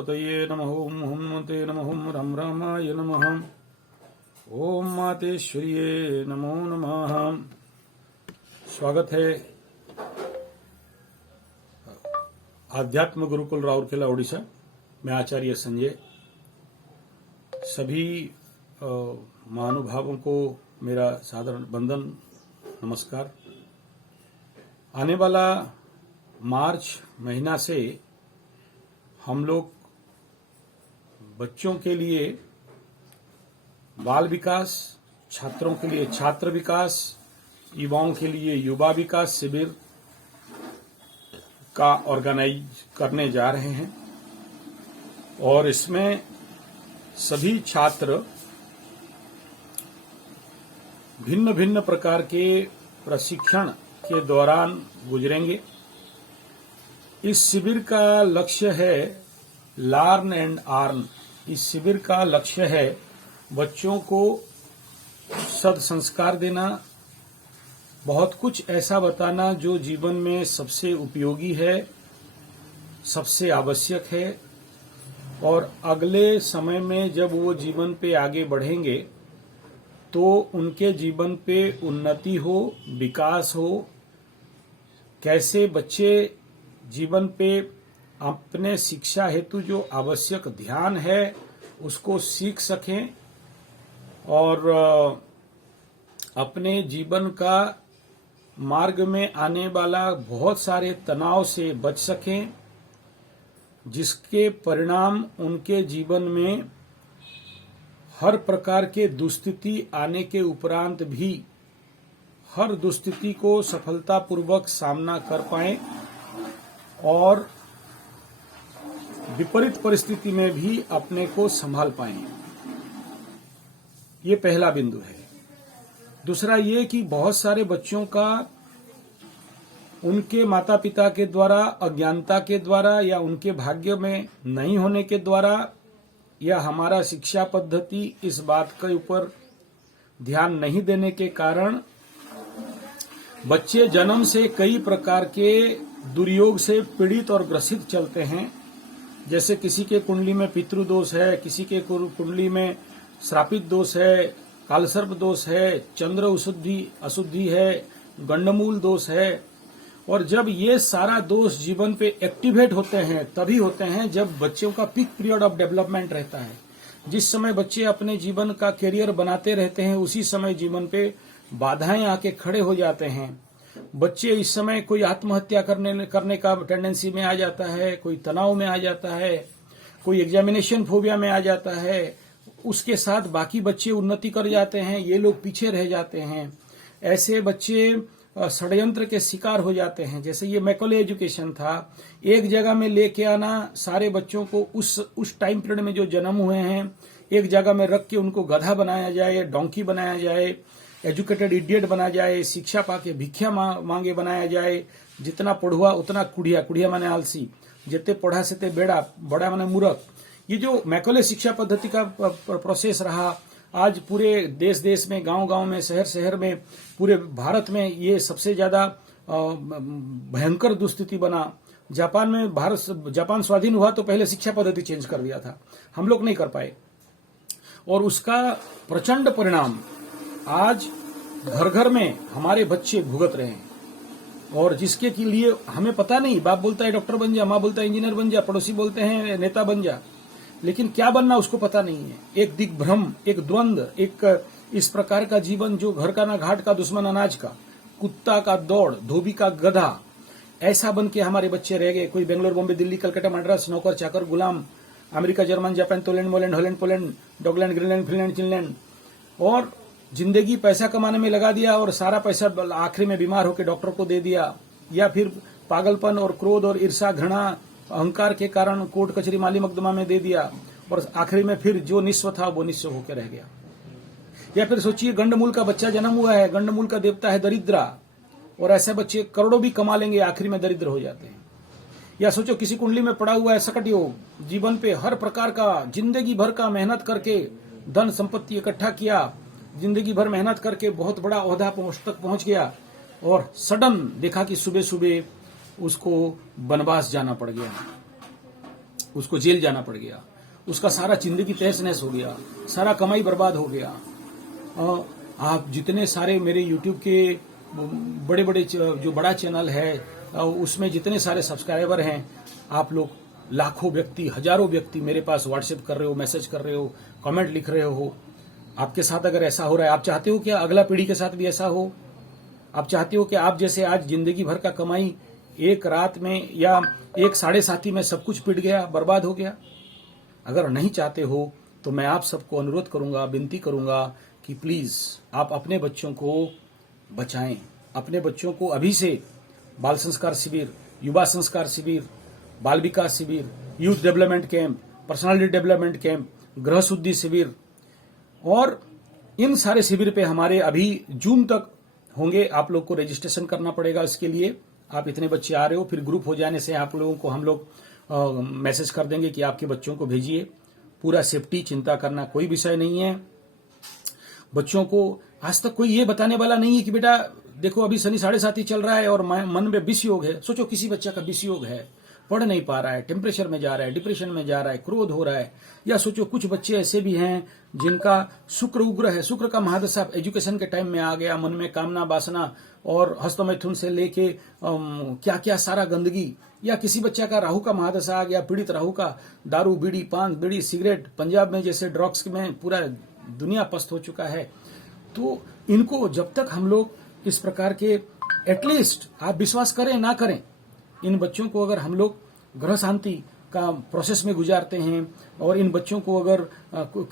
गणपतये नमः। ओम हनुमते नमः। ओम राम रामाय नमः। ओम मातेश्वरिये नमो नमः। स्वागत है आध्यात्म गुरुकुल राउरकेला ओडिशा में आचार्य संजय। सभी महानुभावों को मेरा सादर वंदन नमस्कार। आने वाला मार्च महीना से हम लोग बच्चों के लिए बाल विकास, छात्रों के लिए छात्र विकास, युवाओं के लिए युवा विकास शिविर का ऑर्गेनाइज करने जा रहे हैं और इसमें सभी छात्र भिन्न भिन्न प्रकार के प्रशिक्षण के दौरान गुजरेंगे। इस शिविर का लक्ष्य है लर्न एंड अर्न। इस शिविर का लक्ष्य है बच्चों को सद्संस्कार देना, बहुत कुछ ऐसा बताना जो जीवन में सबसे उपयोगी है, सबसे आवश्यक है और अगले समय में जब वो जीवन पे आगे बढ़ेंगे तो उनके जीवन पे उन्नति हो, विकास हो। कैसे बच्चे जीवन पे अपने शिक्षा हेतु जो आवश्यक ध्यान है उसको सीख सकें और अपने जीवन का मार्ग में आने वाला बहुत सारे तनाव से बच सकें, जिसके परिणाम उनके जीवन में हर प्रकार के दुस्थिति आने के उपरांत भी हर दुस्थिति को सफलतापूर्वक सामना कर पाएं और विपरीत परिस्थिति में भी अपने को संभाल पाएं। ये पहला बिंदु है। दूसरा ये कि बहुत सारे बच्चों का उनके माता पिता के द्वारा अज्ञानता के द्वारा या उनके भाग्य में नहीं होने के द्वारा या हमारा शिक्षा पद्धति इस बात के ऊपर ध्यान नहीं देने के कारण बच्चे जन्म से कई प्रकार के दुर्योग से पीड़ित और ग्रसित चलते हैं। जैसे किसी के कुंडली में पितृदोष है, किसी के कुंडली में श्रापित दोष है, कालसर्प दोष है, चंद्र अशुद्धि है, गंडमूल दोष है। और जब ये सारा दोष जीवन पे एक्टिवेट होते हैं तभी होते हैं जब बच्चों का पीक पीरियड ऑफ डेवलपमेंट रहता है। जिस समय बच्चे अपने जीवन का कैरियर बनाते रहते हैं उसी समय जीवन पे बाधाएं आके खड़े हो जाते हैं। बच्चे इस समय कोई आत्महत्या करने का टेंडेंसी में आ जाता है, कोई तनाव में आ जाता है, कोई एग्जामिनेशन फोबिया में आ जाता है। उसके साथ बाकी बच्चे उन्नति कर जाते हैं, ये लोग पीछे रह जाते हैं। ऐसे बच्चे षड्यंत्र के शिकार हो जाते हैं। जैसे ये मैकॉले एजुकेशन था, एक जगह में लेके आना सारे बच्चों को उस टाइम पीरियड में जो जन्म हुए हैं एक जगह में रख के उनको गधा बनाया जाए, डोंकी बनाया जाए, एजुकेटेड इडियट बना जाए, शिक्षा पाके भिक्षा मांगे बनाया जाए। जितना पढ़ुआ उतना कुड़िया, कुड़िया माने आलसी, जितने पढ़ा से ते बेड़ा, बड़ा माने मूर्ख। ये जो मैकॉले शिक्षा पद्धति का प्रोसेस रहा, आज पूरे देश में, गांव में, शहर में, पूरे भारत में ये सबसे ज्यादा भयंकर दुस्थिति बना। जापान स्वाधीन हुआ तो पहले शिक्षा पद्धति चेंज कर दिया था, हम लोग नहीं कर पाए और उसका प्रचंड परिणाम आज घर घर में हमारे बच्चे भुगत रहे हैं। और जिसके के लिए हमें पता नहीं, बाप बोलता है डॉक्टर बन जा, माँ बोलता है इंजीनियर बन जा, पड़ोसी बोलते हैं नेता बन जा, लेकिन क्या बनना उसको पता नहीं है। एक दिग्भ्रम, एक द्वंद्व, एक इस प्रकार का जीवन जो घर का ना घाट का दुश्मन अनाज का, कुत्ता का दौड़, धोबी का गधा, ऐसा बन के हमारे बच्चे रह गए। कोई बेंगलोर, बॉम्बे, दिल्ली, कलकत्ता, मद्रास, नौकर चाकर, गुलाम, अमेरिका, जर्मन, जापान, पोलैंड, मोलैंड, हॉलैंड, पोलैंड, डॉगलैंड, ग्रीनलैंड, फिनलैंड, चिनलैंड। और जिंदगी पैसा कमाने में लगा दिया और सारा पैसा आखिरी में बीमार होकर डॉक्टर को दे दिया, या फिर पागलपन और क्रोध और ईर्षा, घृणा, अहंकार के कारण कोर्ट कचहरी, माली मकदमा में दे दिया और आखिरी में फिर जो निस्व था वो निस्व होकर रह गया। या फिर सोचिए गंडमूल का बच्चा जन्म हुआ है, गंडमूल का देवता है दरिद्रा, और ऐसे बच्चे करोड़ों भी कमा लेंगे, आखिरी में दरिद्र हो जाते हैं। या सोचो किसी कुंडली में पड़ा हुआ है सकट योग, जीवन पे हर प्रकार का जिंदगी भर का मेहनत करके धन संपत्ति इकट्ठा किया, जिंदगी भर मेहनत करके बहुत बड़ा ओहदा तक पहुंच गया और सडन देखा कि सुबह सुबह उसको वनवास जाना पड़ गया। उसको जेल जाना पड़ गया, उसका सारा जिंदगी तहस नहस हो गया, सारा कमाई बर्बाद हो गया। आप जितने सारे मेरे यूट्यूब के बड़े बड़े जो बड़ा चैनल है उसमें जितने सारे सब्सक्राइबर हैं, आप लोग लाखों व्यक्ति, हजारों व्यक्ति मेरे पास व्हाट्सएप कर रहे हो, मैसेज कर रहे हो, कमेंट लिख रहे हो। आपके साथ अगर ऐसा हो रहा है, आप चाहते हो कि अगला पीढ़ी के साथ भी ऐसा हो? आप चाहते हो कि आप जैसे आज जिंदगी भर का कमाई एक रात में या एक 7.5 में सब कुछ पिट गया, बर्बाद हो गया? अगर नहीं चाहते हो तो मैं आप सबको अनुरोध करूंगा, विनती करूंगा कि प्लीज आप अपने बच्चों को बचाएं। अपने बच्चों को अभी से बाल संस्कार शिविर, युवा संस्कार शिविर, बाल विकास शिविर, youth development camp, personality development camp, गृह शुद्धि शिविर और इन सारे शिविर पे हमारे अभी जून तक होंगे। आप लोग को रजिस्ट्रेशन करना पड़ेगा इसके लिए। आप इतने बच्चे आ रहे हो, फिर ग्रुप हो जाने से आप लोगों को हम लोग मैसेज कर देंगे कि आपके बच्चों को भेजिए। पूरा सेफ्टी, चिंता करना कोई विषय नहीं है। बच्चों को आज तक कोई ये बताने वाला नहीं है कि बेटा देखो अभी शनि 7.5 चल रहा है और मन में विष योग है। सोचो किसी बच्चा का विष योग है, पढ़ नहीं पा रहा है, टेम्परेचर में जा रहा है, डिप्रेशन में जा रहा है, क्रोध हो रहा है। या सोचो कुछ बच्चे ऐसे भी हैं जिनका शुक्र उग्र है, शुक्र का महादशा एजुकेशन के टाइम में आ गया, मन में कामना वासना और हस्तमैथुन से लेके क्या क्या सारा गंदगी। या किसी बच्चा का राहु का महादशा आ गया, पीड़ित राहु का, दारू, बीड़ी, पान, बीड़ी, सिगरेट, पंजाब में जैसे ड्रग्स में पूरा दुनिया पस्त हो चुका है। तो इनको जब तक हम लोग इस प्रकार के, एटलीस्ट आप विश्वास करें ना करें, इन बच्चों को अगर हम लोग ग्रह शांति का प्रोसेस में गुजारते हैं और इन बच्चों को अगर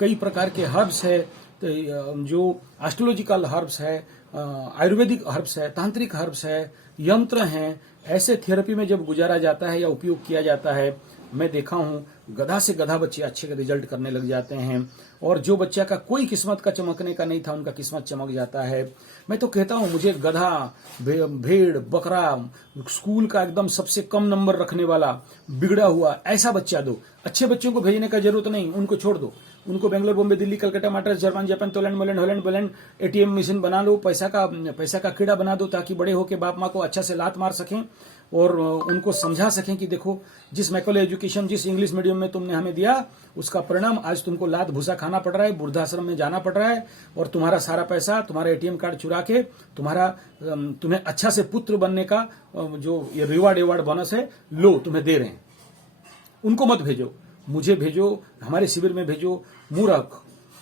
कई प्रकार के हर्ब्स है, जो एस्ट्रोलॉजिकल हर्ब्स है, आयुर्वेदिक हर्ब्स है, तांत्रिक हर्ब्स है, यंत्र हैं, ऐसे थेरेपी में जब गुजारा जाता है या उपयोग किया जाता है, मैं देखा हूं गधा से गधा बच्चे अच्छे रिजल्ट करने लग जाते हैं। और जो बच्चा का कोई किस्मत का चमकने का नहीं था, उनका किस्मत चमक जाता है। मैं तो कहता हूं मुझे गधा, भेड़, बकरा, स्कूल का एकदम सबसे कम नंबर रखने वाला, बिगड़ा हुआ ऐसा बच्चा दो। अच्छे बच्चों को भेजने का जरूरत नहीं, उनको छोड़ दो। उनको Bangalore, Bombay, Delhi, Calcutta, Madras, German, Japan, Poland, मोलैंड, हॉलैंड, बोलैंड एटीएम मशीन बना लो, पैसा का कीड़ा बना दो, ताकि बड़े होकर बाप माँ को अच्छा से लात मार सकें और उनको समझा सकें कि देखो जिस मैकले एजुकेशन, जिस इंग्लिश मीडियम में तुमने हमें दिया, उसका परिणाम आज तुमको लात भूसा खाना पड़ रहा है, वृद्धाश्रम में जाना पड़ रहा है और तुम्हारा सारा पैसा, तुम्हारा एटीएम कार्ड चुरा के तुम्हें अच्छा से पुत्र बनने का जो ये रिवार्ड बोनस है, लो तुम्हें दे रहे हैं। उनको मत भेजो, मुझे भेजो, हमारे शिविर में भेजो। मूर्ख,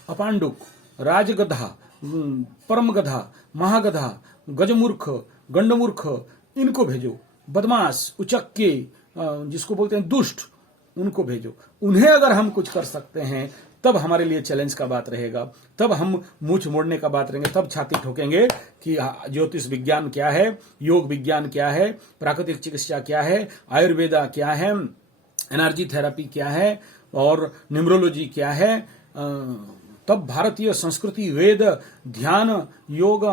अपांडुक, राजगधा, परम गधा, महागधा, गजमूर्ख, गंडमूर्ख, इनको भेजो। बदमाश, उचक्के, जिसको बोलते हैं दुष्ट, उनको भेजो। उन्हें अगर हम कुछ कर सकते हैं तब हमारे लिए चैलेंज का बात रहेगा, तब हम मूछ मोड़ने का बात रहेंगे, तब छाती ठोकेंगे कि ज्योतिष विज्ञान क्या है, योग विज्ञान क्या है, प्राकृतिक चिकित्सा क्या है, आयुर्वेदा क्या है, एनर्जी थेरेपी क्या है और न्यूमरोलॉजी क्या है। तब भारतीय संस्कृति, वेद, ध्यान, योग,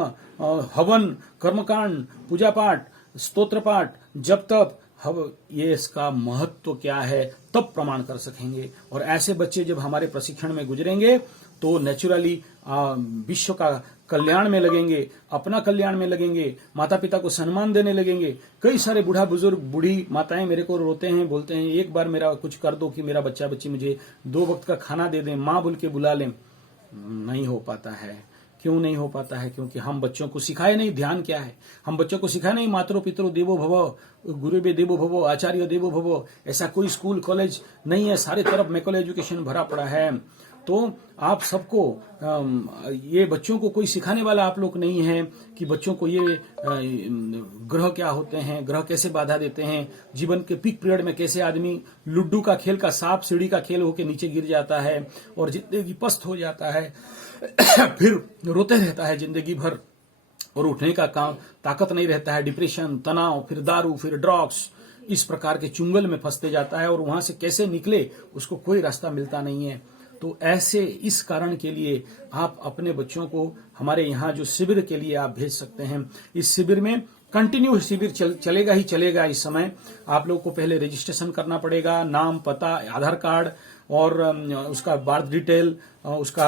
हवन, कर्मकांड, पूजा पाठ, स्तोत्र पाठ, जप तप, ये इसका महत्व क्या है, तब प्रमाण कर सकेंगे। और ऐसे बच्चे जब हमारे प्रशिक्षण में गुजरेंगे तो नेचुरली विश्व का कल्याण में लगेंगे, अपना कल्याण में लगेंगे, माता पिता को सम्मान देने लगेंगे। कई सारे बूढ़ा बुजुर्ग, बूढ़ी माताएं मेरे को रोते हैं, बोलते हैं एक बार मेरा कुछ कर दो कि मेरा बच्चा बच्ची मुझे 2 वक्त का खाना दे दें, माँ बोल के बुला लें। नहीं हो पाता है। क्यों नहीं हो पाता है? क्योंकि हम बच्चों को सिखाए नहीं ध्यान क्या है। हम बच्चों को सिखाए नहीं मातरो पितरो देवो भव, गुरुवे देवो भव, आचार्य देवो भव। ऐसा कोई स्कूल कॉलेज नहीं है, सारे तरफ मैकल एजुकेशन भरा पड़ा है। तो आप सबको ये बच्चों को कोई सिखाने वाला आप लोग नहीं है कि बच्चों को ये ग्रह क्या होते हैं, ग्रह कैसे बाधा देते हैं, जीवन के पीक पीरियड में कैसे आदमी लुड्डू का खेल का सांप सीढ़ी का खेल होकर नीचे गिर जाता है और जिंदगी पस्त हो जाता है, फिर रोते रहता है जिंदगी भर और उठने का काम ताकत नहीं रहता है, डिप्रेशन, तनाव, फिर दारू, फिर ड्रग्स, इस प्रकार के चुंगल में फंसते जाता है और वहां से कैसे निकले उसको कोई रास्ता मिलता नहीं है। तो ऐसे इस कारण के लिए आप अपने बच्चों को हमारे यहाँ जो शिविर के लिए आप भेज सकते हैं। इस शिविर में कंटिन्यू शिविर चलेगा ही चलेगा। इस समय आप लोगों को पहले रजिस्ट्रेशन करना पड़ेगा, नाम, पता, आधार कार्ड और उसका बर्थ डिटेल, उसका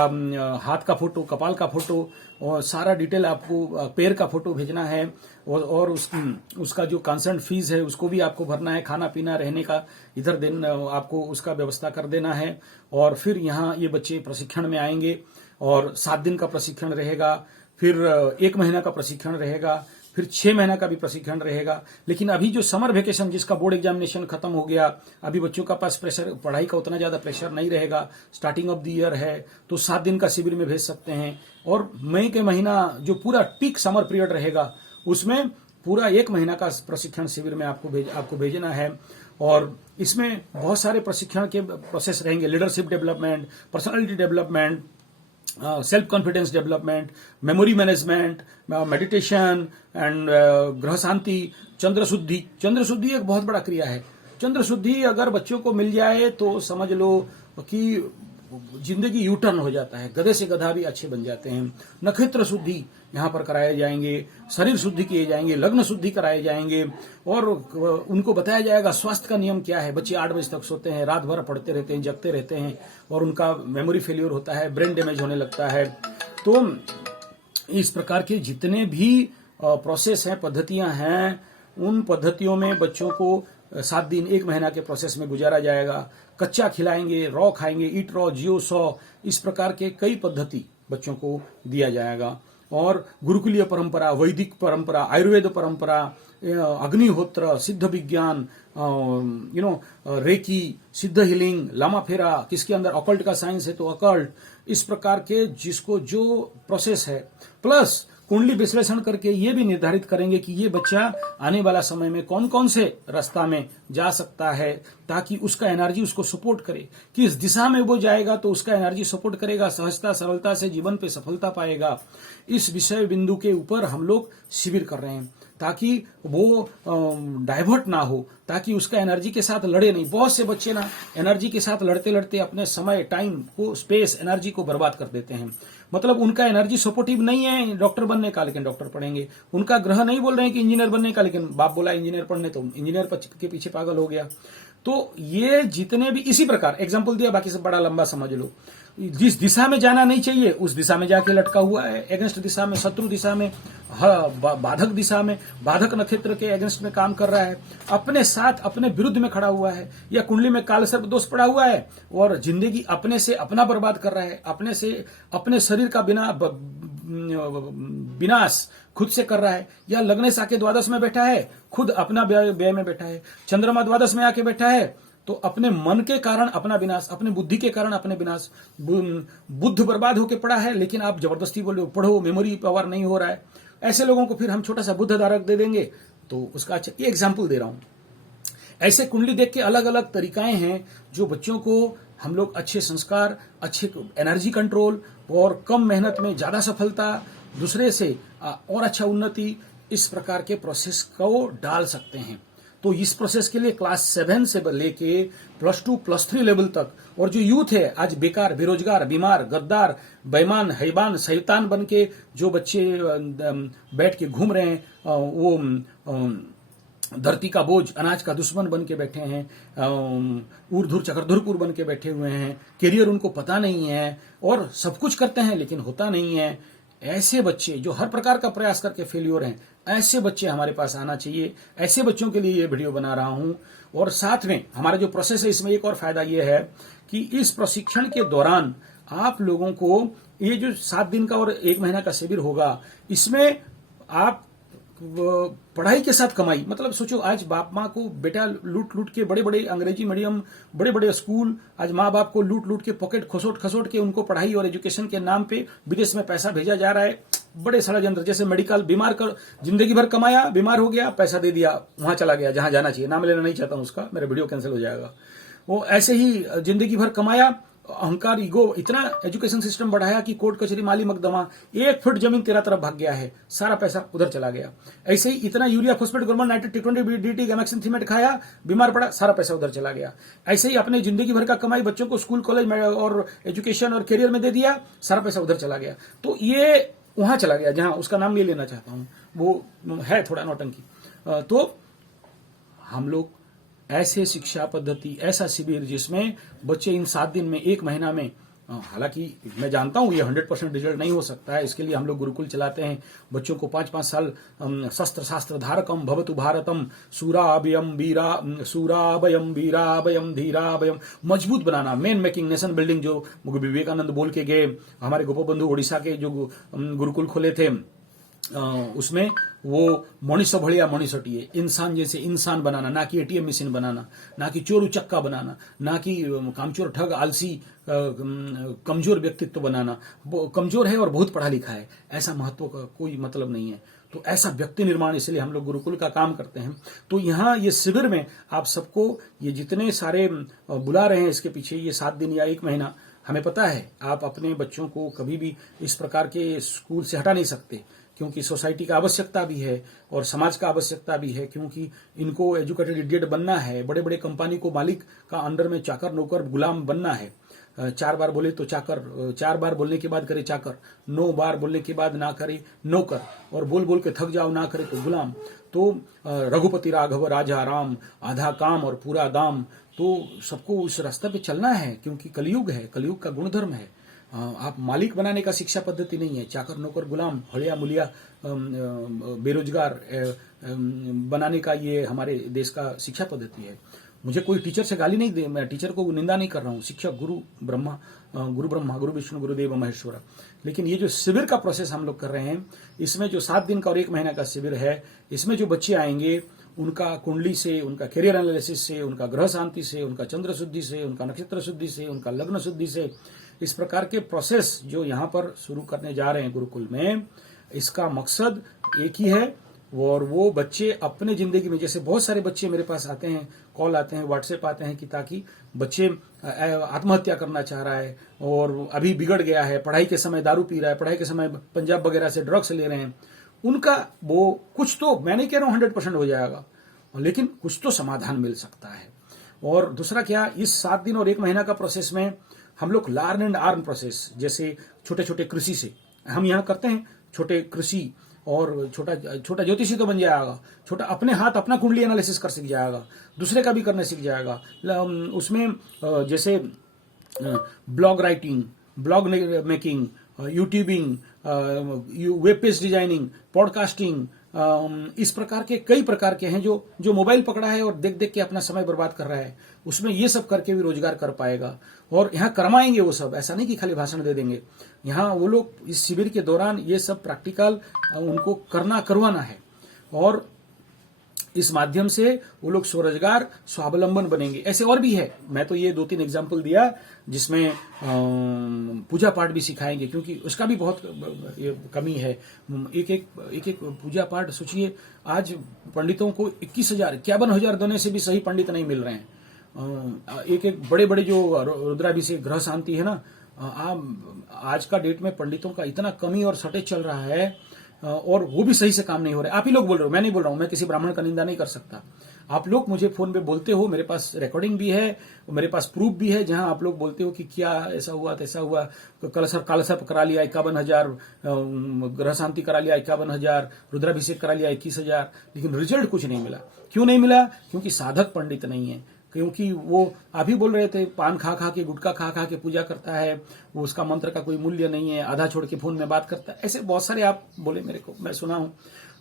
हाथ का फोटो, कपाल का फोटो और सारा डिटेल आपको, पैर का फोटो भेजना है और उसका जो कंसर्न फीस है उसको भी आपको भरना है, खाना पीना रहने का इधर दिन आपको उसका व्यवस्था कर देना है। और फिर यहाँ ये बच्चे प्रशिक्षण में आएंगे और 7 दिन का प्रशिक्षण रहेगा, फिर 1 महीना का प्रशिक्षण रहेगा, फिर 6 महीना का भी प्रशिक्षण रहेगा। लेकिन अभी जो समर वेकेशन, जिसका बोर्ड एग्जामिनेशन खत्म हो गया, अभी बच्चों का पास प्रेशर, पढ़ाई का उतना ज्यादा प्रेशर नहीं रहेगा, स्टार्टिंग ऑफ द ईयर है, तो 7 दिन का शिविर में भेज सकते हैं। और मई के महीना जो पूरा पीक समर पीरियड रहेगा उसमें पूरा 1 महीना का प्रशिक्षण शिविर में आपको भेजना है। और इसमें बहुत सारे प्रशिक्षण के प्रोसेस रहेंगे, leadership development, personality development, self confidence development, memory management, meditation and ग्रह शांति, चंद्र शुद्धि। चंद्र शुद्धि एक बहुत बड़ा क्रिया है। चंद्र शुद्धि अगर बच्चों को मिल जाए तो समझ लो कि जिंदगी यू टर्न हो जाता है, गधे से गधा भी अच्छे बन जाते हैं। नक्षत्र शुद्धि यहाँ पर कराए जाएंगे, शरीर शुद्धि किए जाएंगे, लग्न शुद्धि कराए जाएंगे और उनको बताया जाएगा स्वास्थ्य का नियम क्या है। बच्चे 8 बजे तक सोते हैं, रात भर पढ़ते रहते हैं, जगते रहते हैं और उनका मेमोरी फेलियर होता है, ब्रेन डैमेज होने लगता है। तो इस प्रकार के जितने भी प्रोसेस हैं, पद्धतियां हैं, उन पद्धतियों में बच्चों को 7 दिन 1 महीना के प्रोसेस में गुजारा जाएगा। कच्चा खिलाएंगे, रॉ खाएंगे, ईट रॉ, जियो सॉ, इस प्रकार के कई पद्धति बच्चों को दिया जाएगा। और गुरुकुलीय परंपरा, वैदिक परंपरा, आयुर्वेद परंपरा, अग्निहोत्र, सिद्ध विज्ञान, रेकी, सिद्ध हीलिंग, लामा फेरा, किसके अंदर ऑकल्ट का साइंस है तो ऑकल्ट, इस प्रकार के जिसको जो प्रोसेस है, प्लस कुंडली विश्लेषण करके ये भी निर्धारित करेंगे कि ये बच्चा आने वाला समय में कौन कौन से रास्ता में जा सकता है, ताकि उसका एनर्जी उसको सपोर्ट करे। किस दिशा में वो जाएगा तो उसका एनर्जी सपोर्ट करेगा, सहजता सरलता से जीवन पे सफलता पाएगा। इस विषय बिंदु के ऊपर हम लोग शिविर कर रहे हैं ताकि वो डाइवर्ट ना हो, ताकि उसका एनर्जी के साथ लड़े नहीं। बहुत से बच्चे ना एनर्जी के साथ लड़ते लड़ते अपने समय, टाइम को, स्पेस, एनर्जी को बर्बाद कर देते हैं। मतलब उनका एनर्जी सपोर्टिव नहीं है डॉक्टर बनने का, लेकिन डॉक्टर पढ़ेंगे। उनका ग्रह नहीं बोल रहे हैं कि इंजीनियर बनने का, लेकिन बाप बोला इंजीनियर पढ़ने तो इंजीनियर के पीछे पागल हो गया। तो ये जितने भी इसी प्रकार एग्जाम्पल दिया, बाकी सब बड़ा लंबा समझ लो। जिस दिशा में जाना नहीं चाहिए उस दिशा में जाके लटका हुआ है, एगेंस्ट दिशा में, शत्रु दिशा में, बाधक दिशा में, बाधक नक्षत्र के एगेंस्ट में काम कर रहा है, अपने साथ अपने विरुद्ध में खड़ा हुआ है, या कुंडली में काल सर्प दोष पड़ा हुआ है और जिंदगी अपने से अपना बर्बाद कर रहा है, अपने से अपने शरीर का विनाश खुद से कर रहा है, या लग्नेश आके द्वादश में बैठा है, खुद अपना व्यय में बैठा है, चंद्रमा द्वादश में आके बैठा है तो अपने मन के कारण अपना विनाश, अपने बुद्धि के कारण अपने विनाश। बुद्ध बर्बाद होके पड़ा है, लेकिन आप जबरदस्ती बोलो पढ़ो, मेमोरी पावर नहीं हो रहा है। ऐसे लोगों को फिर हम छोटा सा बुद्ध धारक दे देंगे तो उसका अच्छा, ये एग्जाम्पल दे रहा हूं। ऐसे कुंडली देख के अलग अलग तरीकाएं हैं जो बच्चों को हम लोग अच्छे संस्कार, अच्छे एनर्जी कंट्रोल और कम मेहनत में ज्यादा सफलता, दूसरे से और अच्छा उन्नति, इस प्रकार के प्रोसेस को डाल सकते हैं। तो इस प्रोसेस के लिए क्लास 7 से लेके +2 +3 लेवल तक, और जो यूथ है आज बेकार, बेरोजगार, बीमार, गद्दार, बेईमान, हैवान, शैतान बन के जो बच्चे बैठ के घूम रहे हैं, वो धरती का बोझ, अनाज का दुश्मन बन के बैठे हैं, ऊर्ध्वर चक्रधुरपुर बन के बैठे हुए हैं, करियर उनको पता नहीं है और सब कुछ करते हैं लेकिन होता नहीं है। ऐसे बच्चे जो हर प्रकार का प्रयास करके फेल्योर हैं, ऐसे बच्चे हमारे पास आना चाहिए। ऐसे बच्चों के लिए ये वीडियो बना रहा हूं। और साथ में हमारा जो प्रोसेस है, इसमें एक और फायदा ये है कि इस प्रशिक्षण के दौरान आप लोगों को ये जो 7 दिन का और 1 महीना का शिविर होगा, इसमें आप पढ़ाई के साथ कमाई, मतलब सोचो आज बाप माँ को बेटा लूट लूट के, बड़े बड़े अंग्रेजी मीडियम, बड़े बड़े स्कूल, आज माँ बाप को लूट लूट के पॉकेट खसोट खसोट के उनको पढ़ाई और एजुकेशन के नाम पे विदेश में पैसा भेजा जा रहा है। बड़े षड्यंत्र, जैसे मेडिकल, बीमार कर जिंदगी भर कमाया, बीमार हो गया, पैसा दे दिया, वहां चला गया जहां जाना चाहिए, नाम लेना नहीं चाहता हूं उसका, मेरा वीडियो कैंसिल हो जाएगा। वो ऐसे ही जिंदगी भर कमाया, अहंकार, ईगो, इतना एजुकेशन सिस्टम बढ़ाया कि कोर्ट कचहरी, माली मकदमा, 1 फुट जमीन तेरा तरफ भाग गया है, सारा पैसा उधर चला गया। ऐसे ही इतना यूरिया, फॉस्फेट, ग्रोमर, नाइट्रेट, टी20, डीटी, गैमेक्सिन, थीमेट खाया, बीमार पड़ा, सारा पैसा उधर चला गया। ऐसे ही अपने जिंदगी भर का कमाई बच्चों को स्कूल, कॉलेज और एजुकेशन और करियर में दे दिया, सारा पैसा उधर चला गया। तो ये वहां चला गया जहां, उसका नाम नहीं लेना चाहता हूं, वो है थोड़ा नौटंकी। तो हम लोग ऐसे शिक्षा पद्धति, ऐसा शिविर जिसमें बच्चे इन 7 दिन में, 1 महीना में, हालांकि मैं जानता हूं ये 100% रिजल्ट नहीं हो सकता है, इसके लिए हम लोग गुरुकुल चलाते हैं। बच्चों को 5-5 साल शस्त्र शास्त्र धारकम भवतु भारतम सूराभयम वीराभयम धीराभयम मजबूत बनाना, मैन मेकिंग नेशन बिल्डिंग, जो विवेकानंद बोल के गए। हमारे गोपबंधु ओडिशा के जो गुरुकुल खोले थे उसमें वो मनुष्य बढ़िया मनुष्य, इंसान जैसे इंसान बनाना, ना कि एटीएम मशीन बनाना, ना कि चोर उचक्का बनाना, ना कि कामचोर ठग आलसी कमजोर व्यक्तित्व बनाना। वो कमजोर है और बहुत पढ़ा लिखा है, ऐसा महत्व का कोई मतलब नहीं है। तो ऐसा व्यक्ति निर्माण, इसलिए हम लोग गुरुकुल का काम करते हैं। तो यहाँ ये शिविर में आप सबको, ये जितने सारे बुला रहे हैं इसके पीछे ये 7 दिन या 1 महीना, हमें पता है आप अपने बच्चों को कभी भी इस प्रकार के स्कूल से हटा नहीं सकते, क्योंकि सोसाइटी का आवश्यकता भी है और समाज का आवश्यकता भी है, क्योंकि इनको एजुकेटेड इडियट बनना है। बड़े बड़े कंपनी को मालिक का अंडर में चाकर नौकर गुलाम बनना है। 4 बार बोले तो चाकर, 4 बार बोलने के बाद करे चाकर, 9 बार बोलने के बाद ना करे नौकर, और बोल बोल के थक जाओ ना करे तो गुलाम। तो रघुपति राघव राजा राम, आधा काम और पूरा दाम। तो सबको उस रास्ते पे चलना है, क्योंकि कलयुग है, कलयुग का गुणधर्म है। आप मालिक बनाने का शिक्षा पद्धति नहीं है, चाकर नौकर गुलाम हड़िया मुलिया बेरोजगार बनाने का ये हमारे देश का शिक्षा पद्धति है। मुझे कोई टीचर से गाली नहीं दे, मैं टीचर को निंदा नहीं कर रहा हूँ। शिक्षक गुरु ब्रह्मा गुरु विष्णु गुरुदेव महेश्वर। लेकिन ये जो शिविर का प्रोसेस हम लोग कर रहे हैं, इसमें जो 7 दिन का और 1 महीना का शिविर है, इसमें जो बच्चे आएंगे उनका कुंडली से, उनका कैरियर एनालिसिस से, उनका ग्रह शांति से, उनका चंद्र शुद्धि से, उनका नक्षत्र शुद्धि से, उनका लग्न शुद्धि से, इस प्रकार के प्रोसेस जो यहाँ पर शुरू करने जा रहे हैं गुरुकुल में, इसका मकसद एक ही है। और वो बच्चे अपने जिंदगी में, जैसे बहुत सारे बच्चे मेरे पास आते हैं, कॉल आते हैं, व्हाट्सएप आते हैं कि ताकि बच्चे आत्महत्या करना चाह रहा है और अभी बिगड़ गया है, पढ़ाई के समय दारू पी रहा है, पढ़ाई के समय पंजाब वगैरह से ड्रग्स ले रहे हैं, उनका वो कुछ तो, मैं नहीं कह रहा हूं 100% हो जाएगा, लेकिन कुछ तो समाधान मिल सकता है। और दूसरा क्या, इस 7 दिन और 1 महीना का प्रोसेस में हम लोग लर्न एंड अर्न प्रोसेस, जैसे छोटे छोटे कृषि से हम यहाँ करते हैं, छोटे कृषि और छोटा ज्योतिषी तो बन जाएगा, छोटा अपने हाथ अपना कुंडली एनालिसिस कर सीख जाएगा, दूसरे का भी करने सीख जाएगा। उसमें जैसे blog writing, blog making, YouTubing, web page designing, podcasting, इस प्रकार के कई प्रकार के हैं जो मोबाइल पकड़ा है और देख देख के अपना समय बर्बाद कर रहा है, उसमें ये सब करके भी रोजगार कर पाएगा। और यहाँ करवाएंगे वो सब, ऐसा नहीं कि खाली भाषण दे देंगे। यहाँ वो लोग इस शिविर के दौरान ये सब प्रैक्टिकल उनको करवाना है, और इस माध्यम से वो लोग स्वरोजगार स्वावलंबन बनेंगे। ऐसे और भी है, मैं तो ये 2-3 एग्जाम्पल दिया, जिसमें पूजा पाठ भी सिखाएंगे, क्योंकि उसका भी बहुत कमी है। एक पूजा पाठ, सोचिए आज पंडितों को 51,000 देने से भी सही पंडित नहीं मिल रहे हैं। एक बड़े बड़े जो रुद्राभिषेक ग्रह शांति है ना, आज का डेट में पंडितों का इतना कमी और शॉर्टेज चल रहा है, और वो भी सही से काम नहीं हो रहा है। आप ही लोग बोल रहे हो, मैं नहीं बोल रहा हूं, मैं किसी ब्राह्मण का निंदा नहीं कर सकता। आप लोग मुझे फोन पे बोलते हो, मेरे पास रिकॉर्डिंग भी है, मेरे पास प्रूफ भी है, जहां आप लोग बोलते हो कि क्या ऐसा हुआ तैसा हुआ, कालसर्प करा लिया 51,000, ग्रह शांति करा लिया 51,000, रुद्राभिषेक करा लिया 21,000, लेकिन रिजल्ट कुछ नहीं मिला। क्यों नहीं मिला? क्योंकि साधक पंडित नहीं है, क्योंकि वो आप ही बोल रहे थे पान खा खा के, गुटखा खा खा के पूजा करता है, वो उसका मंत्र का कोई मूल्य नहीं है, आधा छोड़ के फोन में बात करता है, ऐसे बहुत सारे आप बोले मेरे को, मैं सुना हूं।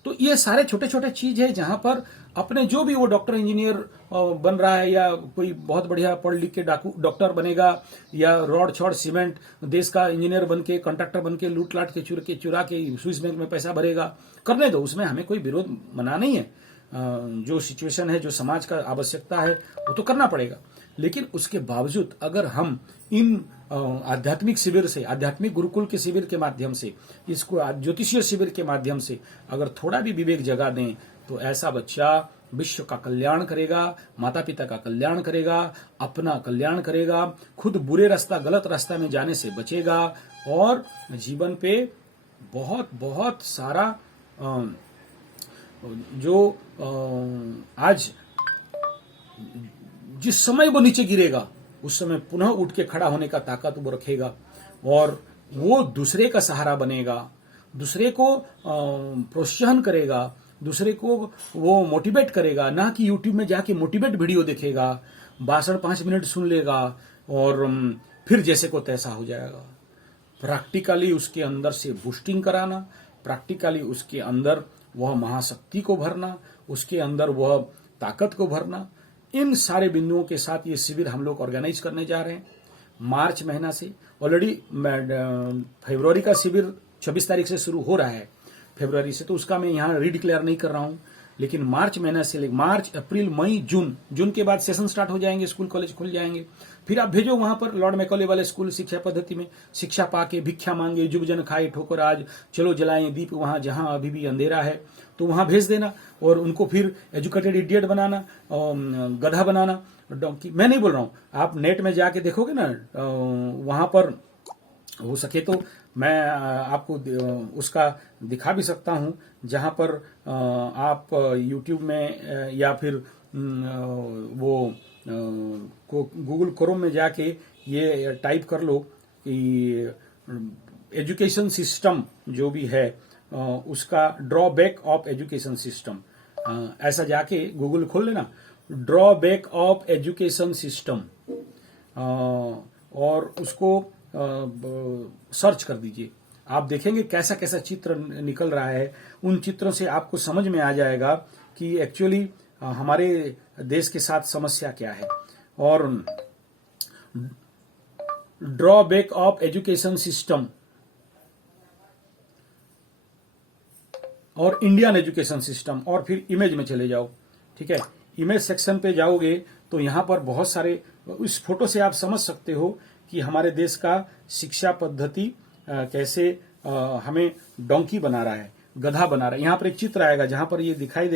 तो ये सारे छोटे छोटे चीज है जहां पर अपने जो भी वो डॉक्टर इंजीनियर बन रहा है, या कोई बहुत बढ़िया पढ़ लिख के डॉक्टर बनेगा, या रॉड छड़ सीमेंट देश का इंजीनियर बन के, कॉन्ट्रैक्टर बन के लूट लाट के चुरा के स्विस बैंक में पैसा भरेगा, करने दो, उसमें हमें कोई विरोध मना नहीं है। जो सिचुएशन है, जो समाज का आवश्यकता है, वो तो करना पड़ेगा। लेकिन उसके बावजूद अगर हम इन आध्यात्मिक शिविर से, आध्यात्मिक गुरुकुल के शिविर के माध्यम से, इसको ज्योतिषीय शिविर के माध्यम से अगर थोड़ा भी विवेक जगा दें, तो ऐसा बच्चा विश्व का कल्याण करेगा, माता पिता का कल्याण करेगा, अपना कल्याण करेगा, खुद बुरे रास्ता, गलत रास्ता में जाने से बचेगा, और जीवन पे बहुत बहुत सारा जो आज जिस समय वो नीचे गिरेगा, उस समय पुनः उठ के खड़ा होने का ताकत वो रखेगा, और वो दूसरे का सहारा बनेगा, दूसरे को प्रोत्साहन करेगा, दूसरे को वो मोटिवेट करेगा, ना कि यूट्यूब में जाके मोटिवेट वीडियो देखेगा, भाषण 5 मिनट सुन लेगा और फिर जैसे को तैसा हो जाएगा। प्रैक्टिकली उसके अंदर से बूस्टिंग कराना, प्रैक्टिकली उसके अंदर वह महाशक्ति को भरना, उसके अंदर वह ताकत को भरना, इन सारे बिंदुओं के साथ ये शिविर हम लोग ऑर्गेनाइज करने जा रहे हैं। मार्च महीना से ऑलरेडी फरवरी का शिविर 26 तारीख से शुरू हो रहा है, फरवरी से, तो उसका मैं यहाँ रीडिक्लेयर नहीं कर रहा हूँ। लेकिन मार्च महीना से मार्च, अप्रैल, मई, जून के बाद सेशन स्टार्ट हो जाएंगे, स्कूल कॉलेज खुल जाएंगे। फिर आप भेजो वहां पर लॉर्ड मैकॉले वाले स्कूल शिक्षा पद्धति में, शिक्षा पाके भिक्षा मांगे जुग जन खाए ठोकर आज, चलो जलाएं दीप वहां जहां अभी भी अंधेरा है, तो वहां भेज देना और उनको फिर एजुकेटेड इडियट बनाना, गधा बनाना, डोंकी। मैं नहीं बोल रहा हूं, आप नेट में जाके देखोगे ना, वहां पर हो सके तो मैं आपको उसका दिखा भी सकता हूं, जहां पर आप YouTube में या फिर वो गूगल क्रोम में जाके ये टाइप कर लो कि एजुकेशन सिस्टम जो भी है उसका ड्रॉबैक ऑफ एजुकेशन सिस्टम, ऐसा जाके गूगल खोल लेना, ड्रॉबैक ऑफ एजुकेशन सिस्टम, और उसको सर्च कर दीजिए। आप देखेंगे कैसा कैसा चित्र निकल रहा है। उन चित्रों से आपको समझ में आ जाएगा कि एक्चुअली हमारे देश के साथ समस्या क्या है। और ड्रॉबैक ऑफ एजुकेशन सिस्टम और इंडियन एजुकेशन सिस्टम, और फिर इमेज में चले जाओ, ठीक है। इमेज सेक्शन पे जाओगे तो यहां पर बहुत सारे, उस फोटो से आप समझ सकते हो कि हमारे देश का शिक्षा पद्धति कैसे हमें डोंकी बना रहा है, गधा बना रहा है। यहां पर एक चित्र आएगा जहां पर ये दिखाई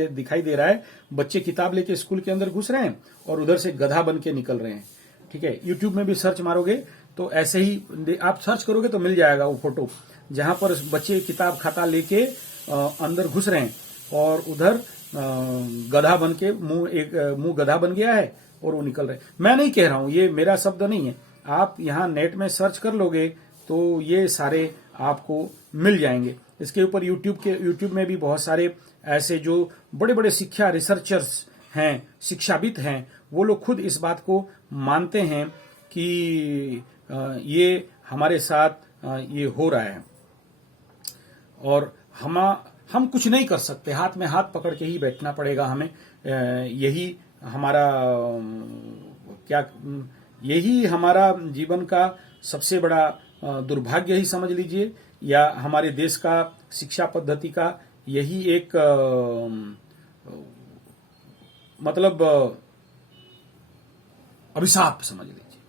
दे रहा है, बच्चे किताब लेके स्कूल के अंदर घुस रहे हैं और उधर से गधा बन के निकल रहे हैं, ठीक है। यूट्यूब में भी सर्च मारोगे तो ऐसे ही आप सर्च करोगे तो मिल जाएगा वो फोटो, जहां पर बच्चे किताब खाता लेके अंदर घुस रहे हैं और उधर गधा बन के मुंह गधा बन गया है और वो निकल रहे हैं। मैं नहीं कह रहा हूं, ये मेरा शब्द नहीं है, आप यहां नेट में सर्च कर लोगे तो ये सारे आपको मिल जाएंगे। इसके ऊपर यूट्यूब में भी बहुत सारे ऐसे जो बड़े बड़े शिक्षा रिसर्चर्स हैं, शिक्षाविद हैं, वो लोग खुद इस बात को मानते हैं कि ये हमारे साथ ये हो रहा है और हम कुछ नहीं कर सकते, हाथ में हाथ पकड़ के ही बैठना पड़ेगा हमें। यही हमारा जीवन का सबसे बड़ा दुर्भाग्य ही समझ लीजिए, या हमारे देश का शिक्षा पद्धति का यही एक मतलब अभिशाप समझ लीजिए।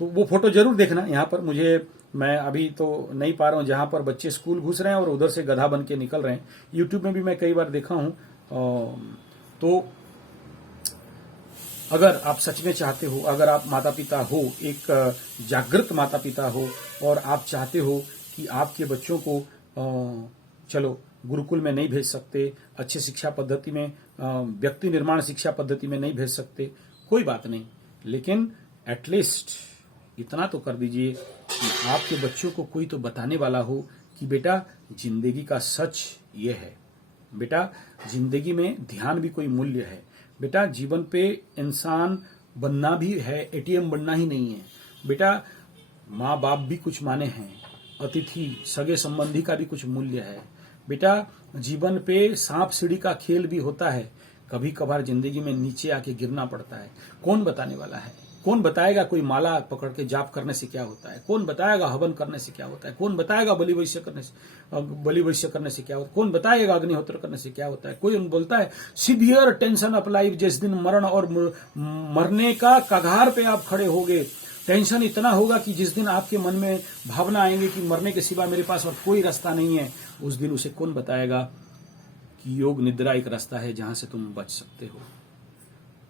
तो वो फोटो जरूर देखना। यहाँ पर मैं अभी तो नहीं पा रहा हूँ, जहां पर बच्चे स्कूल घुस रहे हैं और उधर से गधा बन के निकल रहे हैं। यूट्यूब में भी मैं कई बार देखा हूं। तो अगर आप सच में चाहते हो, अगर आप माता पिता हो, एक जागृत माता पिता हो, और आप चाहते हो कि आपके बच्चों को चलो गुरुकुल में नहीं भेज सकते, अच्छे शिक्षा पद्धति में, व्यक्ति निर्माण शिक्षा पद्धति में नहीं भेज सकते, कोई बात नहीं, लेकिन एटलीस्ट इतना तो कर दीजिए कि आपके बच्चों को कोई तो बताने वाला हो कि बेटा जिंदगी का सच ये है, बेटा जिंदगी में ध्यान भी कोई मूल्य है, बेटा जीवन पे इंसान बनना भी है, एटीएम बनना ही नहीं है, बेटा माँ बाप भी कुछ माने हैं, अतिथि सगे संबंधी का भी कुछ मूल्य है, बेटा जीवन पे सांप सीढ़ी का खेल भी होता है, कभी कभार जिंदगी में नीचे आके गिरना पड़ता है। कौन बताने वाला है? कौन बताएगा कोई माला पकड़ के जाप करने से क्या होता है? कौन बताएगा हवन करने से क्या होता है? कौन बताएगा बलि वैश्य करने से क्या होता है? कौन बताएगा अग्निहोत्र करने से क्या होता है? कोई बोलता है सीवियर टेंशन ऑफ लाइफ, जिस दिन मरण और मरने का कगार पे आप खड़े होगे, टेंशन इतना होगा कि जिस दिन आपके मन में भावना आएंगे कि मरने के सिवा मेरे पास और कोई रास्ता नहीं है, उस दिन उसे कौन बताएगा कि योग निद्रा एक रास्ता है जहां से तुम बच सकते हो?